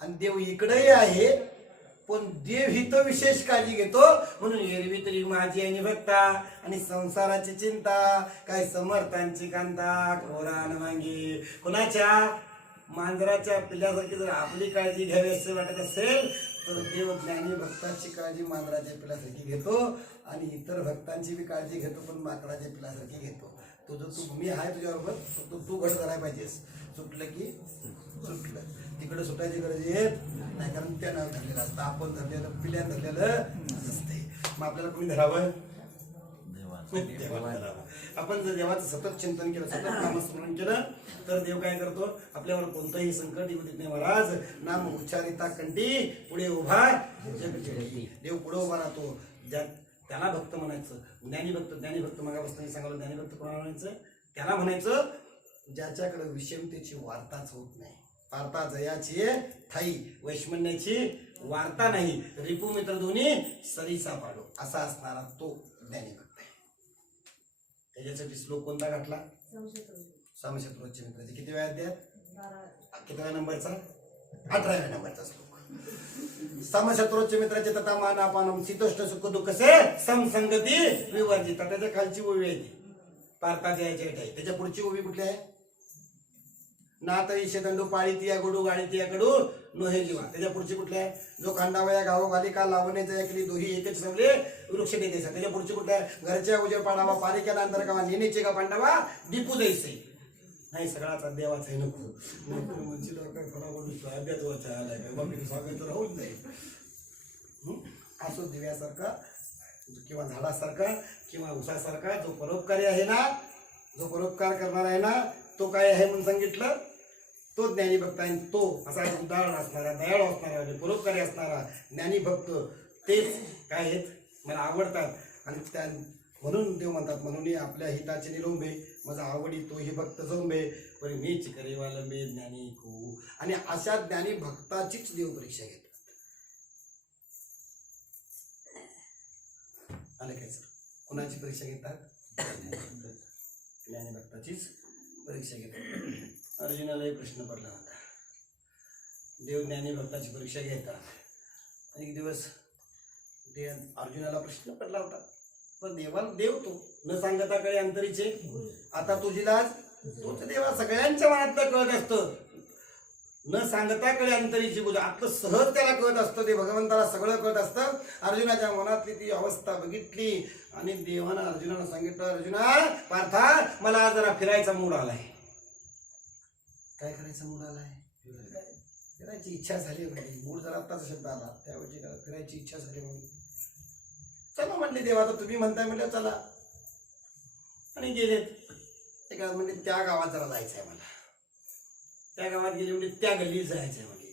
आणि देव इकडेही आहे, पण देव ही तर विशेष काळजी घेतो. म्हणून एरवी तरी माझी आणि भक्ता आणि संसाराची चिंता, काय समर्थांची कांता कोरान मांगी. कोणाच्या? मांजराच्या पिल्ल्यासारखी जर आपली काळजी घ्यावी असं वाटत असेल तर देव ज्ञानी भक्तांची काळजी मांजराच्या पिल्ल्यासारखी घेतो आणि इतर भक्तांची बी काळजी घेतो, पण माकडाच्या पिल्ल्यासारखी घेतो. तुझं तू मी आहे तुझ्याबरोबर, फक्त तू घट करायला पाहिजेस. सुटलं की सुटलं, तिकडे सुटायची गरज येत नाही, कारण त्यानं धरलेलं असतं. आपण धरलेलं पिल्यानं धरलेलं नसते. मग आपल्याला कोणी धरावं? देवाला धरावं. आपण जर देवाचं सतत चिंतन केलं, सतत नामस्मरण केलं, तर देव काय करतो? आपल्यावर कोणतंही संकट येऊ देत नाही. महाराज नाम उच्चारिता कंठी पुढे उभा जग जेडी. देव पुढे उभा राहतो. त्याला भक्त म्हणायचं. ज्ञानी भक्त मगापासून सांगावं. ज्ञानी भक्त कोणाला म्हणायचं? त्याला म्हणायचं ज्याच्याकडे विषमतेची वार्ताच होत नाही. वार्ता जयाची ठाई, वैष्मण्याची वार्ता नाही. रिपू मित्र दोन्ही सरीसा पाडो, असा असणारा तो ज्ञानी भक्त आहे. त्याच्यासाठी श्लोक कोणता गाठला? समशत्रुचे मित्राचे. किती वेळात द्या? किती वेळा नंबरचा? 18व्या नंबरचा श्लोक. समशत्रुचे मित्राचे तथा मानापानम शीतोष्ण सुख दुःख से समसंगती विवर्जिता. त्याच्या खालची ओवी आहे ती पार्था जयाची आहे. त्याच्या पुढची ओवी कुठली आहे? नात ईशे दंडू पाळी तिया गोडू गाडी तिया कडू नोहे जीवा. त्याच्या पुढची कुठली आहे? जो खांडावया गावोगाली का लावणे जया केली दोही एकच सवले वृक्ष देसा. त्याच्या पुढची कुठली आहे? घरच्या उजे पाडावा पारिक्या अंतर गावा नेनेचे का पांडवा दीपू जैसे. नाही, सगळाचा देवाचा आहे. नको म्हणजे काय फरावर अभ्यास आलाय काय बाकी स्वागत राहून जाईल. असो दिव्यासारखा किंवा झाडासारखा किंवा उसासारखा जो परोपकारी आहे ना, जो परोपकार करणार आहे ना, तो काय आहे म्हणून सांगितलं? तो ज्ञानी भक्त आहे. तो असा उदाहरण असणारा, दयाळू असणारा, परोपकारी असणारा ज्ञानी भक्त, तेच काय आहेत? मला आवडतात. आणि त्या म्हणून देव म्हणतात, म्हणून आपल्या हिताचे निरोंबे माझा आवडी तोही भक्त जोंबे पण मीच करेवालंबे ज्ञानी को. आणि अशा ज्ञानी भक्ताचीच देव परीक्षा घेतात. आलं काय सर? कुणाची परीक्षा घेतात? ज्ञानी भक्ताचीच परीक्षा घेतात. अर्जुनालाही प्रश्न पडला होता. देव ज्ञानी भक्ताची परीक्षा घेतात. एक दिवस ते अर्जुनाला प्रश्न पडला होता, पण देवाला देव तो न सांगता कळे अंतरीचे. आता तुझी लाज? तोच देवा सगळ्यांच्या मनात कळत असतं. न सांगता कळे अंतरीची बुद्ध. आतलं सहज त्याला कळत असतं. ते भगवंताला सगळं कळत असतं. अर्जुनाच्या मनातली ती अवस्था बघितली आणि देवानं अर्जुनाला सांगितलं, अर्जुना पार्था मला जरा फिरायचा मूड आलाय. काय करायचा मूड आलाय? फिरायची इच्छा झाली म्हणजे. मूड जरा आत्ताचा शब्द आला, त्यावेळी फिरायची इच्छा झाली म्हणून चला म्हणले देवा, तर तुम्ही म्हणताय म्हटलं चला. आणि गेलेत. ते काय म्हणजे त्या गावात जरा जायचं आहे मला. त्या गावात गेले म्हणजे त्या गल्लीत जायचं आहे म्हणजे.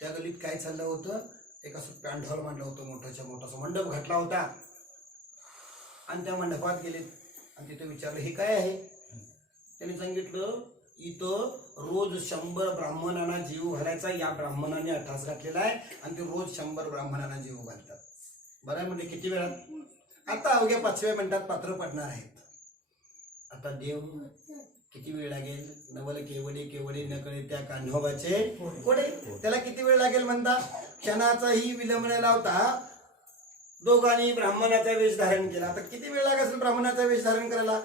त्या गल्लीत काय चाललं होतं? एक असं पॅन्डॉल मांडलं होतं, मोठाच्या मोठा मंडप घातला होता. आणि त्या मंडपात गेलेत आणि तिथे विचारलं हे काय आहे? त्यांनी सांगितलं इथं रोज 100 ब्राह्मणांना जीव घालायचा. या ब्राह्मणाने अठास घातलेला आहे आणि ते रोज 100 ब्राह्मणांना जीव घालतात. बरं म्हणजे किती वेळात? आता अवघ्या 5व्या मिनिटात पात्र पडणार आहेत. आता देव किती वेळ लागेल? नवल केवडी केवडी न कळे त्या कान्होबाचे कोडे. त्याला किती वेळ लागेल म्हणता? क्षणाचाही विलंब न लावता दोघांनी ब्राह्मणाचा वेश धारण केला. आता किती वेळ लागेल असेल ब्राह्मणाचा वेश धारण करायला?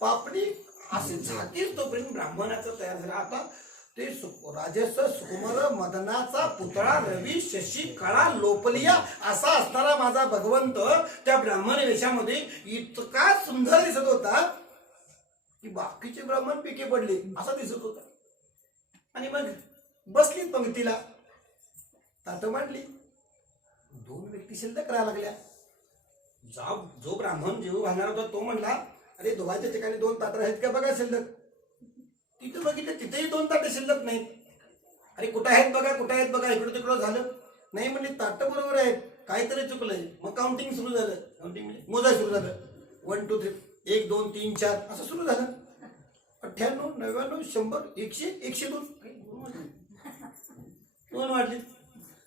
पापणी असे झाकीच तोपर्यंत ब्राह्मणाचा तयार झाला. आता ते राजस सुकुमार मदनाचा पुतळा रवी शशी कळा लोपलिया असा असणारा माझा भगवंत त्या ब्राह्मण वेशामध्ये इतका सुंदर दिसत होता की बाकीचे ब्राह्मण पिके पडले असा दिसत होता. आणि मग बसली पंक्तीला, ताट मांडली. 2 व्यक्ती शिल्लक राहा लागल्या. जो ब्राह्मण जीव घालणार होता तो म्हणला, अरे दोघांच्या ठिकाणी 2 ताटं आहेत का बघा शिल्लक. तिथे बघितलं तिथेही 2 ताटं शिल्लक नाहीत. अरे कुठं आहेत बघा, कुठं आहेत बघा, इकडं तिकडं झालं. नाही म्हणले ताट बरोबर आहेत, काहीतरी चुकलंय. मग काउंटिंग सुरू झालं. काउंटिंग म्हणजे मोजाय सुरू झालं. 1 2 3 1 2 3 4 असं सुरू झालं. 98 99 100 100 102 दोन वाढले.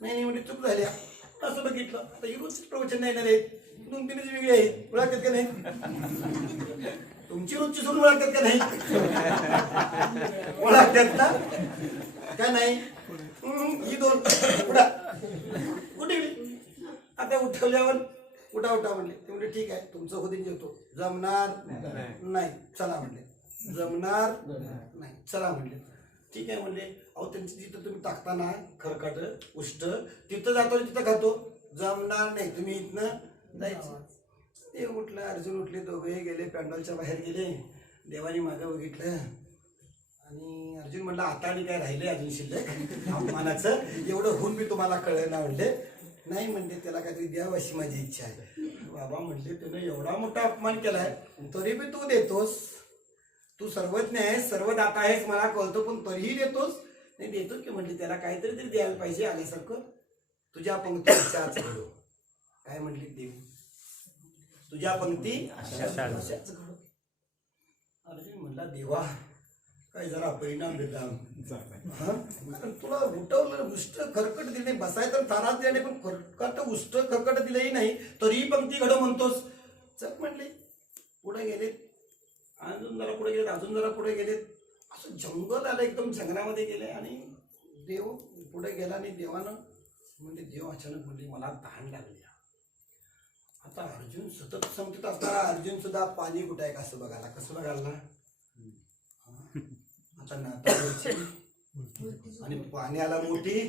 नाही म्हणजे चूक झाली. असं बघितलं आता ही रोजचीच प्रवचन नाही आहेत, 2-3 वेगळी आहेत. ओळखतात का नाही? तुमची रोजची सोडून ओळखतात का नाही? ओळखतात ना का नाही? ही दोन उठा कुठे गेली? आता उठवल्यावर उठा उठा म्हणले. ते म्हणले ठीक आहे तुमचं होतीन जेवतो. जमणार नाही चला म्हणले. जमणार नाही चला म्हणले. ठीक आहे म्हणले. अहो त्यांची जिथं तुम्ही टाकताना खरकाट उष्ट तिथं जातो तिथं खातो. जमणार नाही तुम्ही इथनं जायचं. ते उठलं. अर्जुन उठले. दोघे गेले पॅन्डलच्या बाहेर गेले. देवानी मागं बघितलं आणि अर्जुन म्हणला आता आणि काय राहिले अजून शिल्लक अपमानाचं? एवढं होऊन मी तुम्हाला कळलं ना म्हणले. नाही म्हणले त्याला काहीतरी द्यावं अशी माझी इच्छा आहे. बाबा म्हणले त्याने एवढा मोठा अपमान केलाय तरी बी तू देतोस. तू सर्वज्ञ आहेस, सर्वदाता आहेस, मला कळतो, पण तरीही देतोस. नाही देतो की म्हणले त्याला काहीतरी तरी द्यायला पाहिजे आल्यासारखं. तुझ्या पंक्ती अशाच घडो. काय म्हणले देव? तुझ्या पंक्ती अशाच घडो. अर्जुन म्हणला देवा काय जरा परिणाम देता. तुला उठवलं उष्ट खरकट दिले, बसाय तर तारात दिले पण खरकट उष्ट खरकट दिलंही नाही तरीही पंक्ती घडो म्हणतोस. चल म्हणले. पुढे गेलेत. अजून जरा पुढे गेलेत. अजून जरा पुढे गेलेत. असं जंगल आलं एकदम जंगलामध्ये गेले आणि देव पुढे गेला आणि देवानं म्हणजे देव अचानक म्हणजे मला तहान लागली. आता अर्जुन सतत संपत असताना अर्जुन सुद्धा पाणी कुठे आहे कसं बघायला. कसं बघायला ना आता नाताळची आणि पाण्याला मोठी.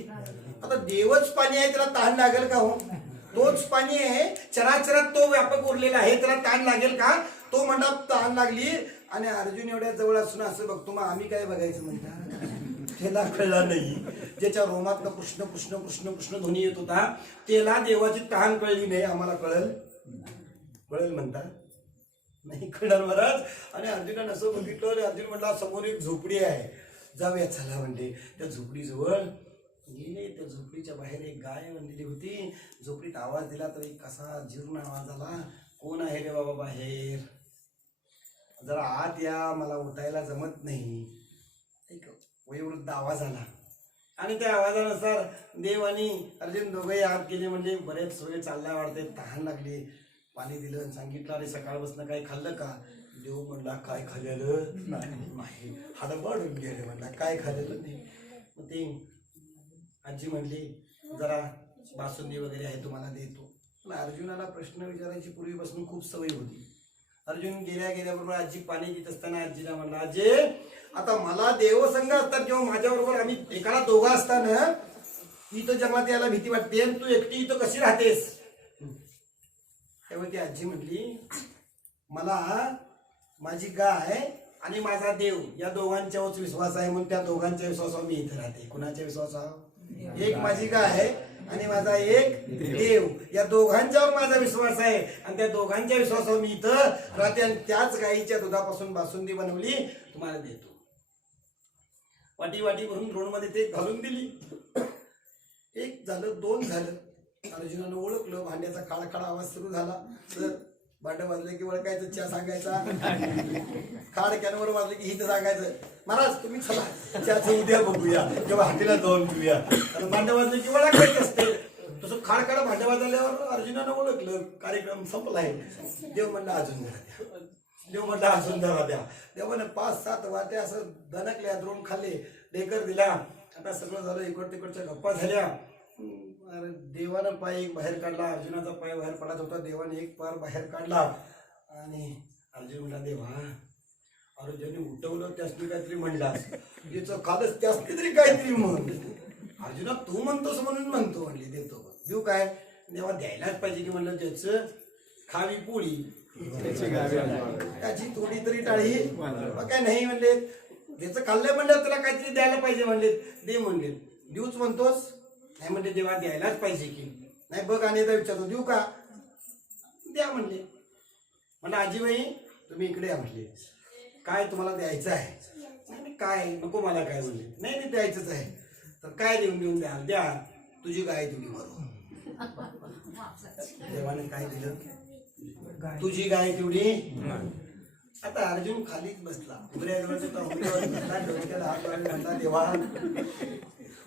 आता देवच पाणी आहे त्याला तहान लागेल का? हो तोच पाणी आहे चराचरात तो व्यापक उरलेला आहे त्याला तहान लागेल का? तो म्हणा तहान लागली आणि अर्जुन एवढ्या जवळ असून असं बघतो. मग आम्ही काय बघायचं म्हणता? त्याला कळला नाही. ज्याच्या रोमातनं कृष्ण कृष्ण कृष्ण कृष्ण ध्वनी येत होता त्याला देवाची तहान कळली नाही. आम्हाला कळल कळेल म्हणता नाही कळणार महाराज. आणि अर्जुनानं असं बघितलं. आणि अर्जुन म्हटला समोर एक झोपडी आहे जाऊया चला म्हणले. त्या झोपडीजवळ गेले. त्या झोपडीच्या बाहेर एक गाय बनलेली होती. झोपडीत आवाज दिला तर एक कसा जीर्ण आवाज आला. कोण आहे रे बाबा बाहेर? जरा आत या मला उठायला जमत नाही. एक वयोवृद्ध आवाज आला आणि त्या आवाजानुसार देव आणि अर्जुन दोघेही आत गेले. म्हणजे बरेच सोयी चालल्या वाढते. तहान लागली. पाणी दिलं. सांगितलं अरे सकाळपासून काही खाल्लं का? देव म्हणला काय खाल्लेलं नाही. हाडबाडून गेले. म्हणला काय खाल्लेलं नाही. मग ते आजी म्हणली जरा बासुंदी वगैरे आहे तुम्हाला देतो. पण अर्जुनाला प्रश्न विचारायची पूर्वीपासून खूप सवय होती. अर्जुन गेल्याबरोबर आजी पाणी देत असताना आजीला म्हणला आजी आता मला देवसंग असतात किंवा माझ्याबरोबर आम्ही एकाला दोघा असताना इथं जमात यायला भीती वाटते. तू एकटी इथं कशी राहतेस? तेव्हा ती आजी म्हटली मला माझी गाय आणि माझा देव या दोघांच्यावरच विश्वास आहे म्हणून त्या दोघांच्या विश्वासावर मी इथे राहते. कुणाच्या विश्वासावर? एक माझी गाय आणि माझा एक देव या दोघांच्यावर माझा विश्वास आहे आणि त्या दोघांच्या विश्वासावर मी इथं राहते. आणि त्याच गायीच्या दुधापासून बासुंदी बनवली तुम्हाला देतो. वाटी वाटी भरून द्रोणमध्ये ते घालून दिली. एक झालं. 2 झालं. अर्जुनानं ओळखलं. भांड्याचा खाडखाड आवाज सुरू झाला. तर भांडं वाजले की ओळखायचं. चहा सांगायचा. खाड कॅनवर वाजले की हिथं सांगायचं महाराज तुम्ही चला चहाचं उद्या बघूया किंवा हातीला जाऊन पिऊया. आणि भांडं वाजले की ओळखायचं असते. तसं खाडखाड भांडं वाजल्यावर अर्जुनानं ओळखलं कार्यक्रम संपलाय. देव म्हणला अजून जरा द्या. देव म्हणला अजून जरा द्या. देवानं 5-7 वाट्या असं दणकल्या. द्रोण खाल्ले. डेकर दिला. आता सगळं झालं. इकड तिकडच्या गप्पा झाल्या. देवानं पाय एक बाहेर काढला. अर्जुनाचा पाय बाहेर पडत होता. देवाने एक पाय बाहेर काढला आणि अर्जुन म्हणला देवा अरे ज्याने उठवलं त्यासनी काहीतरी म्हणलास त्याचं कालच त्यासनी तरी काहीतरी म्हण. अर्जुना तू म्हणतोस म्हणून म्हणतो. म्हणले देतो. देऊ काय? देवा द्यायलाच पाहिजे की म्हणलं त्याचं खावी पोळी त्याची थोडी तरी टाळी काय नाही म्हणले. त्याचं खाल्लं म्हणलं त्याला काहीतरी द्यायला पाहिजे म्हणले. दे म्हणले. देऊच म्हणतोस? नाही म्हणले देवा द्यायलाच पाहिजे की. नाही बघ आणि विचारतो देऊ का? द्या म्हणले. म्हणलं आजीबाई तुम्ही इकडे या म्हटले. काय तुम्हाला द्यायचं आहे? नाही काय नको मला काय म्हणले. नाही द्यायचंच आहे. तर काय देऊन द्याल? द्या तुझी गाय तेवढी मरो. देवाने काय दिलं? तुझी गाय तेवढी. आता अर्जुन खालीच बसला, डोक्याला हात लावून म्हणला, देवा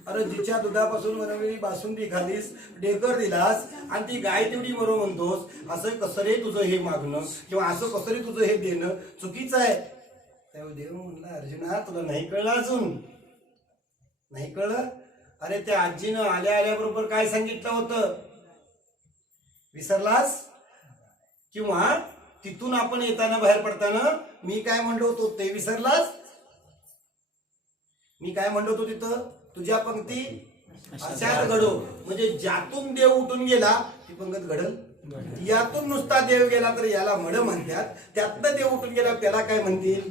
अरे जिच्या दुधापासून बनवलेली बासुंदी खालीस, डेकर दिलास आणि ती गाय तेवढी मरो म्हणतोस, असं कसं रे तुझं हे मागणं किंवा असं कसं रे तुझं हे देणं चुकीचं आहे. तेव्हा देव म्हणला, अर्जुना तुला नाही कळलं अजून? नाही कळलं? अरे त्या आजीनं आल्याबरोबर काय सांगितलं होतं विसरलास? किंवा तिथून आपण येताना बाहेर पडताना मी काय म्हणलो होतो ते विसरलास? मी काय म्हणलो होतो तिथं? तुझ्या पंक्ती अशाच घडो, म्हणजे ज्यातून देव उठून गेला ती पंगत घडल. यातून नुसता देव गेला तर याला मड म्हणतात, त्यातनं देव उठून गेला त्याला काय म्हणतील?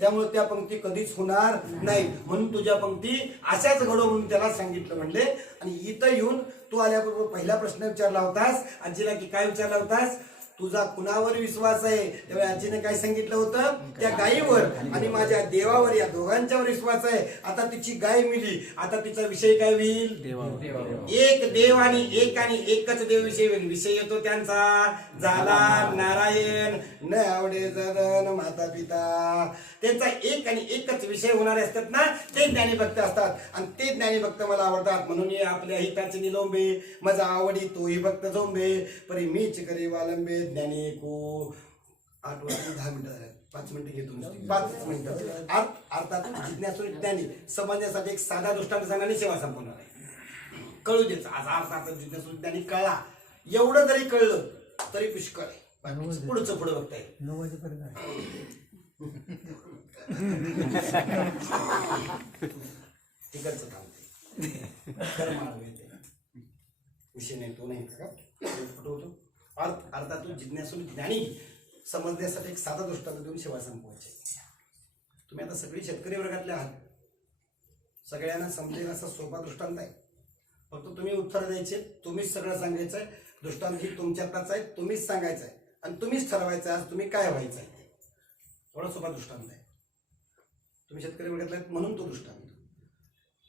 त्यामुळे त्या पंक्ती कधीच होणार नाही. म्हणून तुझ्या पंक्ती अशाच घडो म्हणून त्याला सांगितलं म्हणले. आणि इथं येऊन तू आल्याबरोबर पहिला प्रश्न विचारला होतास आजीला, की काय विचारला होतास? तुझा कुणावर विश्वास आहे? त्यावेळी आजीने काय सांगितलं होतं? त्या गायीवर आणि माझ्या देवावर, या दोघांच्यावर विश्वास आहे. आता तिची गाय मिली, आता तिचा विषय काय होईल? एक देव आणि एकच देव विषय होईल. विषय येतो त्यांचा झाला नारायण, न आवडे जन माता पिता. त्यांचा एक आणि एकच विषय होणारे असतात ना, ते ज्ञानीभक्त असतात. आणि ते ज्ञानीभक्त मला आवडतात. म्हणून आपल्या हिताचे निलोंबे, माझा आवडी तोही भक्त झोंबे, परी मीच करे वालंबे ज्ञानी को. 8 वाजून 10 मिनिटं झाले, 5 मिनिटं घेतो, 5 मिनिटं. अर्थात जिज्ञासू ज्ञानी समजण्यासाठी एक साधा दृष्टांत सांगण्याने सेवा संपवणार आहे. कळू द्यायचं. आज अर्थात जिज्ञासू ज्ञानी कळला, एवढं जरी कळलं तरी पुष्कळ आहे. पुढचं पुढं बघता येईल. 9 वाजेपर्यंत तिकडचं थांबते खरं मानवे ते विषय नाही, तो नाही का होतो. अर्थातून जिज्ञासू ज्ञानी समजण्यासाठी एक साधा दृष्टांत देऊन सेवा संपवायची. तुम्ही आता सगळी शेतकरी वर्गातले आहात, सगळ्यांना समजेल असा सोपा दृष्टांत आहे. फक्त तुम्ही उत्तर द्यायचे, तुम्हीच सगळं सांगायचं आहे. दृष्टांत ही तुमच्यातच आहे, तुम्हीच सांगायचं आहे आणि तुम्हीच ठरवायचं आहे आज तुम्ही काय व्हायचं आहे. थोडा सोपा दृष्टांत आहे. तुम्ही शेतकरी वर्गातले आहेत म्हणून तो दृष्टांत.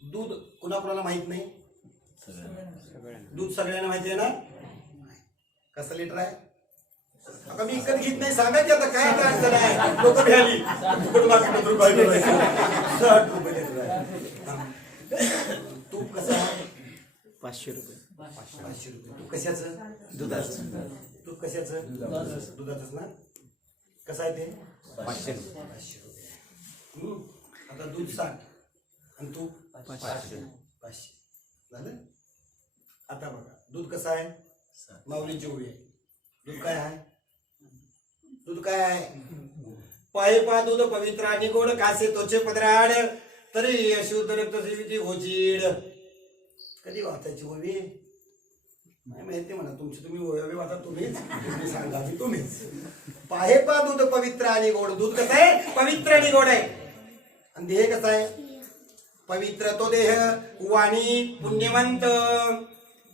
दूध कुणाकुणाला माहित नाही? दूध सगळ्यांना माहिती आहे ना? कसं लिटर आहे? आता मी इकडे घेत नाही, सांगा की आता काय अडचण आहे. लोक घ्याली 60 रुपये लिटर आहे. तूप कसं आहे? 500 रुपये. 500 रुपये. तूप कशाचं? दुधाचं. तूप कशाचं? दुधाचंच ना. कसं आहे ते? 500 रुपये. आता दूध 60 आणि तूप 500 झालं. आता बघा दूध कसं आहे? माऊलीची ओळी आहे. दूध काय आहे? दूध काय आहे? पाहे पा दूध पवित्र आणि गोड, कासे तोचे पदराड, तरी अशुद्ध रक्त सेविती होचीड. कधी वाचायची ओवी? नाही माहिती म्हणा, तुमची तुम्ही ओवी वाचा, तुम्हीच सांगा तुम्हीच. पाहे पा दूध पवित्र आणि गोड. दूध कसं आहे? पवित्र आणि गोड आहे. आणि देह कसा आहे? पवित्र तो देह, वाणी पुण्यवंत.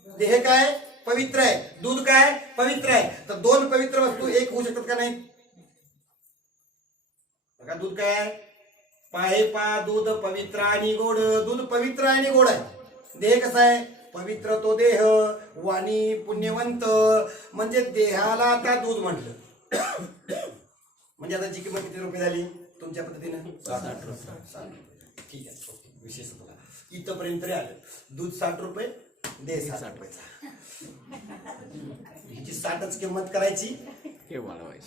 देह काय? पवित्र आहे. दूध काय? पवित्र आहे. तर दोन पवित्र वस्तू एक होऊ शकतात का नाही? बघा दूध काय आहे? पाहे पा दूध पवित्र आणि गोड. दूध पवित्र आणि गोड आहे. देह कसा आहे? पवित्र तो देह, वाणी पुण्यवंत. म्हणजे देहाला आता दूध म्हटलं म्हणजे आता जी किंमत किती रुपये झाली तुमच्या पद्धतीनं? 7-8 रुपये. ठीक आहे, विशेष इथपर्यंत आलं. दूध 60 रुपये, देह 60 रुपयाचा. हिची 60च किंमत करायची,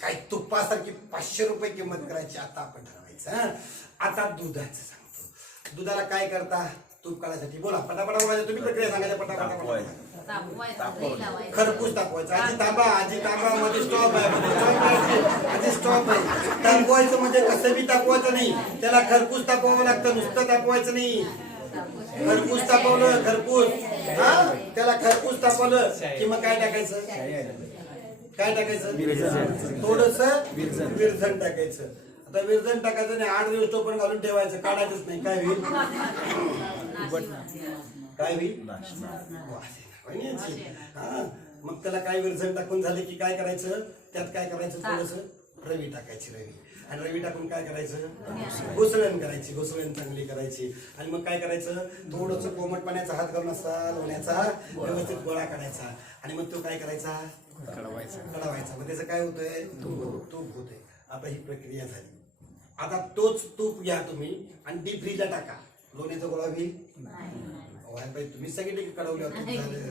काय तुपासारखी 500 रुपये किंमत करायची. आता आपण ठरवायचं. आता दुधाचं सांगतो. दुधाला काय करता? तूप काढायसाठी बोला पटापटा बोलायचं. तुम्ही प्रक्रिया सांगायच्या पटापटा. खरपूस तापवायचं. आजी तांबा मध्ये स्टॉप आहे, आजी स्टॉप आहे. तापवायचं म्हणजे कसं बी तापवायचं नाही, त्याला खरपूस तापवावं लागतं. नुसतं तापवायचं नाही. खरपूस तापवलं, खरपूस त्याला खरपूस तापवलं कि मग काय टाकायचं? काय टाकायचं? थोडस विरझण टाकायचं. आता विरझण टाकायचं नाही, 8 दिवस टोपण घालून ठेवायचं, काढायचंच नाही. काय होईल? काय होईल? मग त्याला काय विरझण टाकून झाले की काय करायचं? त्यात काय करायचं? थोडस रवी टाकायची. रवी आणि रवी टाकून काय करायचं, घुसळण करायची, घुसळण चांगली करायची. आणि मग काय करायचं, थोडस कोमट पाण्याचा हात करून असा लोण्याचा व्यवस्थित गोळा काढायचा आणि मग तो काय करायचा, कढवायचा. मग त्याचं काय होतंय, तूप होतंय. आता ही प्रक्रिया झाली. आता तोच तूप घ्या तुम्ही आणि डीप फ्रीजला टाका, लोण्याचा गोळा होईल. तुम्ही सांगितले की कडवल्यावर तूप झालं,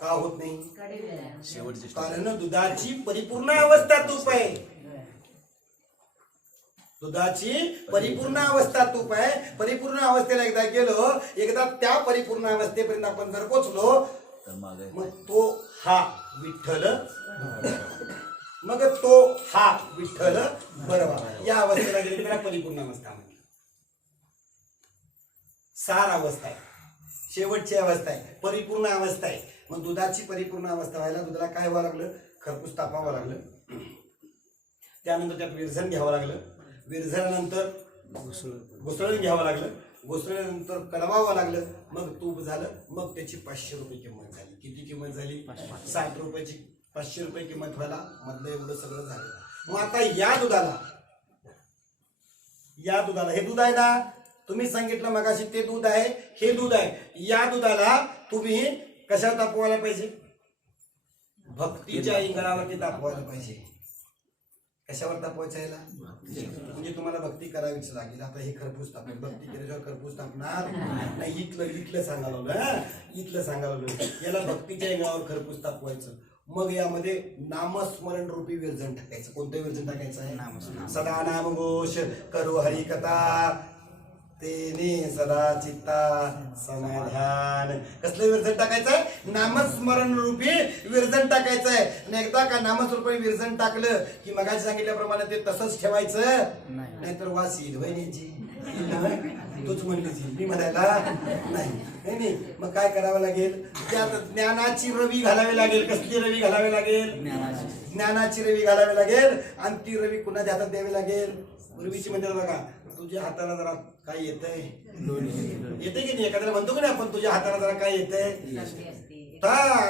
का होत नाही, कारण दुधाची परिपूर्ण अवस्था तूप आहे. दुधाची परिपूर्ण अवस्था तूप आहे. परिपूर्ण अवस्थेला एकदा गेलो, एकदा त्या परिपूर्ण अवस्थेपर्यंत आपण जर पोचलो, मग तो हा विठ्ठल, मग तो हा विठ्ठल बरोबर, या अवस्थेला गेली त्याला परिपूर्ण अवस्था म्हणते. सार अवस्था आहे, शेवटची अवस्था आहे, परिपूर्ण अवस्था आहे. मग दुधाची परिपूर्ण अवस्था व्हायला दुधाला काय व्हावं लागलं, खरपूस तापावं लागलं. त्यानंतर त्यात विरझण घ्यावं लागलं. विरझणानंतर घुसळण घ्यावं लागलं. घुसळल्यानंतर कडवावं लागलं. मग तूप झालं. मग त्याची 500 रुपये किंमत झाली. किती किंमत झाली, 60 रुपयाची 500 रुपये किंमत व्हायला मधलं एवढं सगळं झालं. मग आता या दुधाला हे दूध आहे ना, तुम्ही सांगितलं मगाशी ते दूध आहे, हे दूध आहे. या दुधाला तुम्ही कशावर तापवायला पाहिजे, भक्तीच्या इंगळावरती तापवायला पाहिजे. कशावर तापवायचं याला, म्हणजे तुम्हाला भक्ती करावीच लागेल. आता हे खरपूस तापेल, भक्ती केल्याशिवाय खरपूस तापणार नाही. इथलं सांगावलं याला भक्तीच्या इंगळावर खरपूस तापवायचं. मग यामध्ये नामस्मरण रूपी विरजण टाकायचं. कोणतं विरजण टाकायचं आहे, सदा नाम घोष करू हरी कथा तेने सदा चित्ता समाधान. कसलं विरजण टाकायचं आहे, नामस्मरण रूपी विरजण टाकायचं आहे. आणि एकदा का नामस्वरूपी विरजण टाकलं की मगाशी सांगितल्याप्रमाणे ते तसंच ठेवायचं, नाहीतर वास येईल. वहिनीची तूच म्हणलीची, मी म्हणायला नाही. मग काय करावं लागेल, त्यात ज्ञानाची रवी घालावी लागेल. कसली रवी घालावी लागेल, ज्ञानाची रवी घालावी लागेल. आणि ती रवी कुणाच्या हातात द्यावी लागेल, पूर्वीची म्हणतात बघा, तुझ्या हाताला जरा काय येतंय, येते की नाही, एखाद्याला म्हणतो की नाही आपण, तुझ्या हाताला जरा काय येतंय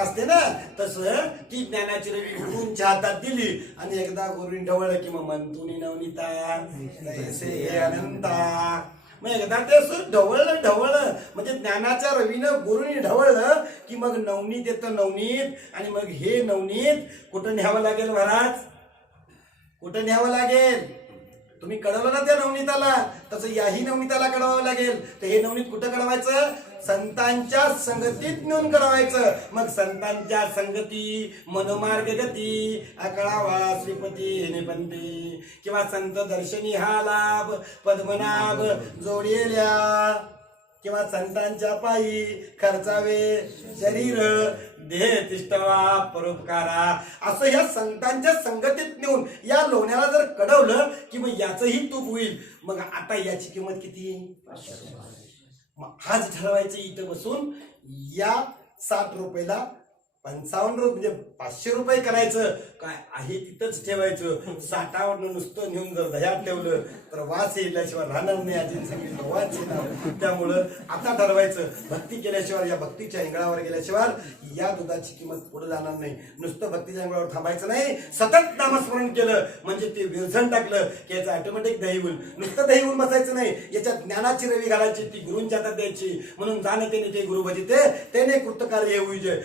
असते ना, तसं ती ज्ञानाची रवी गुरूंच्या हातात दिली. आणि एकदा गुरुनी ढवळलं की मग मंतुनी नवनीता अनंता. मग एकदा ते असं ढवळलं म्हणजे ज्ञानाच्या रवीनं गुरुनी ढवळलं की मग नवनीत येतं, नवनीत. आणि मग हे नवनीत कुठं न्यावं लागेल महाराज, कुठं न्यावं लागेल, तुम्ही कळवलं ना त्या नवनीताला, तसं याही नवनीताला कळवावं लागेल. तर हे नवनीत कुठं कळवायचं, संतांच्या संगतीत नेऊन कळवायचं. मग संतांच्या संगती मनोमार्ग गती अकळावा श्रीपती निपंती, किंवा संत दर्शनी हा लाभ पद्मनाभ जोडलेल्या, किंवा संतांच्या पायी खर्चावे शरीर देह तिष्ठवा परोपकारा. असं या संतांच्या संगतीत नेऊन या लोण्याला जर कडवलं की मग याचंही तूप होईल. मग आता याची किंमत किती, मग आज ठरवायचं इथं बसून, या 60 रुपयाला 55 रुपये म्हणजे 500 रुपये करायचं. काय आहे तिथंच ठेवायचं. 60 नुसतं नेऊन जर दह्यात ठेवलं तर वास येल्याशिवाय राहणार नाही. आजीने सांगितलं वास येणार. त्यामुळं आता ठरवायचं, भक्ती केल्याशिवाय, या भक्तीच्या इंगळावर गेल्याशिवाय या दुधाची किंमत पुढे जाणार नाही. नुसतं भक्तीच्या इंगळावर थांबायचं नाही, सतत नामस्मरण केलं म्हणजे ते विरझण टाकलं की याचं ऑटोमॅटिक दही होईल. नुसतं दही होऊन बसायचं नाही, याच्यात ज्ञानाची रवी घालायची, ती गुरूंच्या हातात द्यायची. म्हणून जाणते ते गुरु भजिते तेने कृतकार्य होईजे.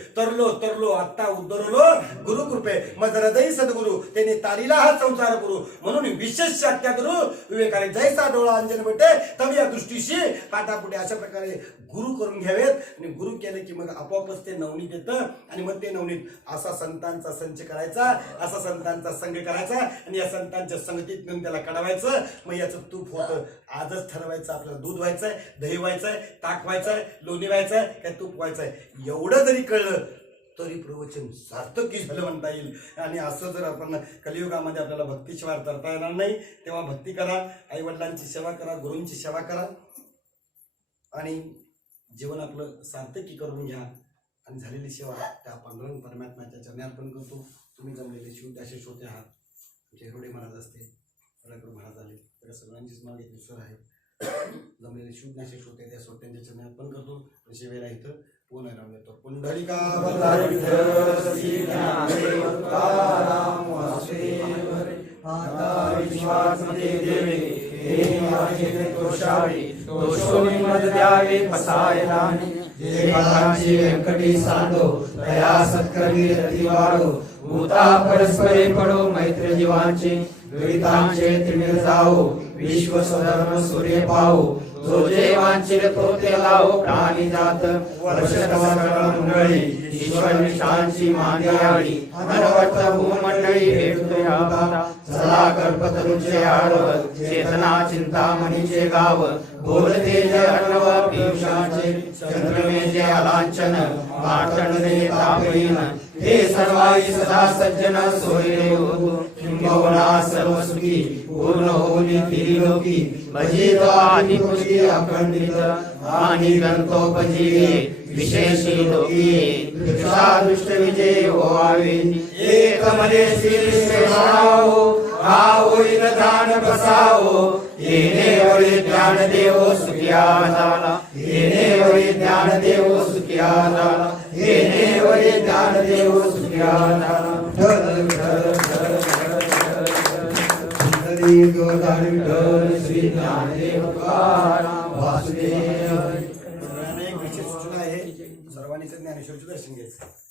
तरलो आत्ता उद्धरलो गुरु कृपे मज हृदय सद्गुरु त्याने तारीला हा संसार गुरु. म्हणून विशेष शाक्या गुरु विवेकाने जैसा डोळा अंजन भेटे तब या दृष्टीशी पाटापुटे. अशा प्रकारे गुरु करून घ्यावेत. आणि गुरु केले की मग आपोआपच ते नवनीत येतं. आणि मग ते नवनीत असा संतांचा संच करायचा, असा संतांचा संघ करायचा आणि या संतांच्या संगतीत नेऊन त्याला कढवायचं. मग याचं तूप होतं. आजच ठरवायचं आपल्याला दूध व्हायचंय, दही व्हायचंय, ताक व्हायचंय, लोणी व्हायचंय, काय तूप व्हायचंय. एवढं जरी कळलं तरी प्रवचन सार्थकी झालं म्हणता येईल. आणि असं जर आपण कलियुगामध्ये आपल्याला भक्तीशिवाय करता येणार नाही, तेव्हा भक्ती करा, आई वडिलांची सेवा करा, गुरूंची सेवा करा आणि जीवन आपलं सार्थकी करून घ्या. आणि झालेली सेवा त्या पांडुरंग परमात्म्याच्या चरणी अर्पण करतो. तुम्ही जमलेले शिवदासे श्रोते आहात. जेरोडे महाराज असते, रघुनाथ महाराज आले, त्या सगळ्यांचीच नाव घेतली सर आहे. जमलेले शिवदासे श्रोते त्या श्रोत्यांच्या चरणी अर्पण करतो. सेवेला इथं पुनराम येतो. पुंडलिका वरदाय विठ्ठल श्री ज्ञानदेव तुकाराम वासुदेव हरी. आता विश्वासमते देवे हे माझे तोषावे तोषोनी मद द्यावे पसायलाने जे काळाची व्यंकटी सांडो दया सत्कर्मी रती वाढो भूता परस्परे पडो मैत्र जीवांचे गणितांचे तिमिर जाओ विश्व स्वधर्म सूर्य पाहो जो जे वांछित तो ते लावो प्राणी जात वर्षकवरमंडळी ईश्वर निशांची मांदियाळी अनवर्त भूमंडळी भेटतो याता चला कल्पतरुचे आडव चेतना चिंतामणीचे गाव बोलते जे अर्णव पियुषाचे चंद्रमेचे अलांछन मार्तंडे तापहीन हे सर्वाई सदा सज्जन सोयरे होतो किंबहुना सर्व सुखी पूर्ण होऊनी त्रिलोकी भजित आदिपुरुषी अखंडित आणि गंतोपजीवे विशेषी लोकी दुष्ट विजय होवावे एक मने श्री विश्वेश्वराओ होईल दान बसावो येणे वळे ज्ञान देवो सुखिया झाला येणे वळे ज्ञान देवो सुखिया झाला येणे वळे ज्ञान देवो सुखिया झाला श्री ज्ञानदेव तुकाराम वासुदेव एक विशेष सूचना आहे सर्वांनी ज्ञानेश्वरचे दर्शन घ्यायचं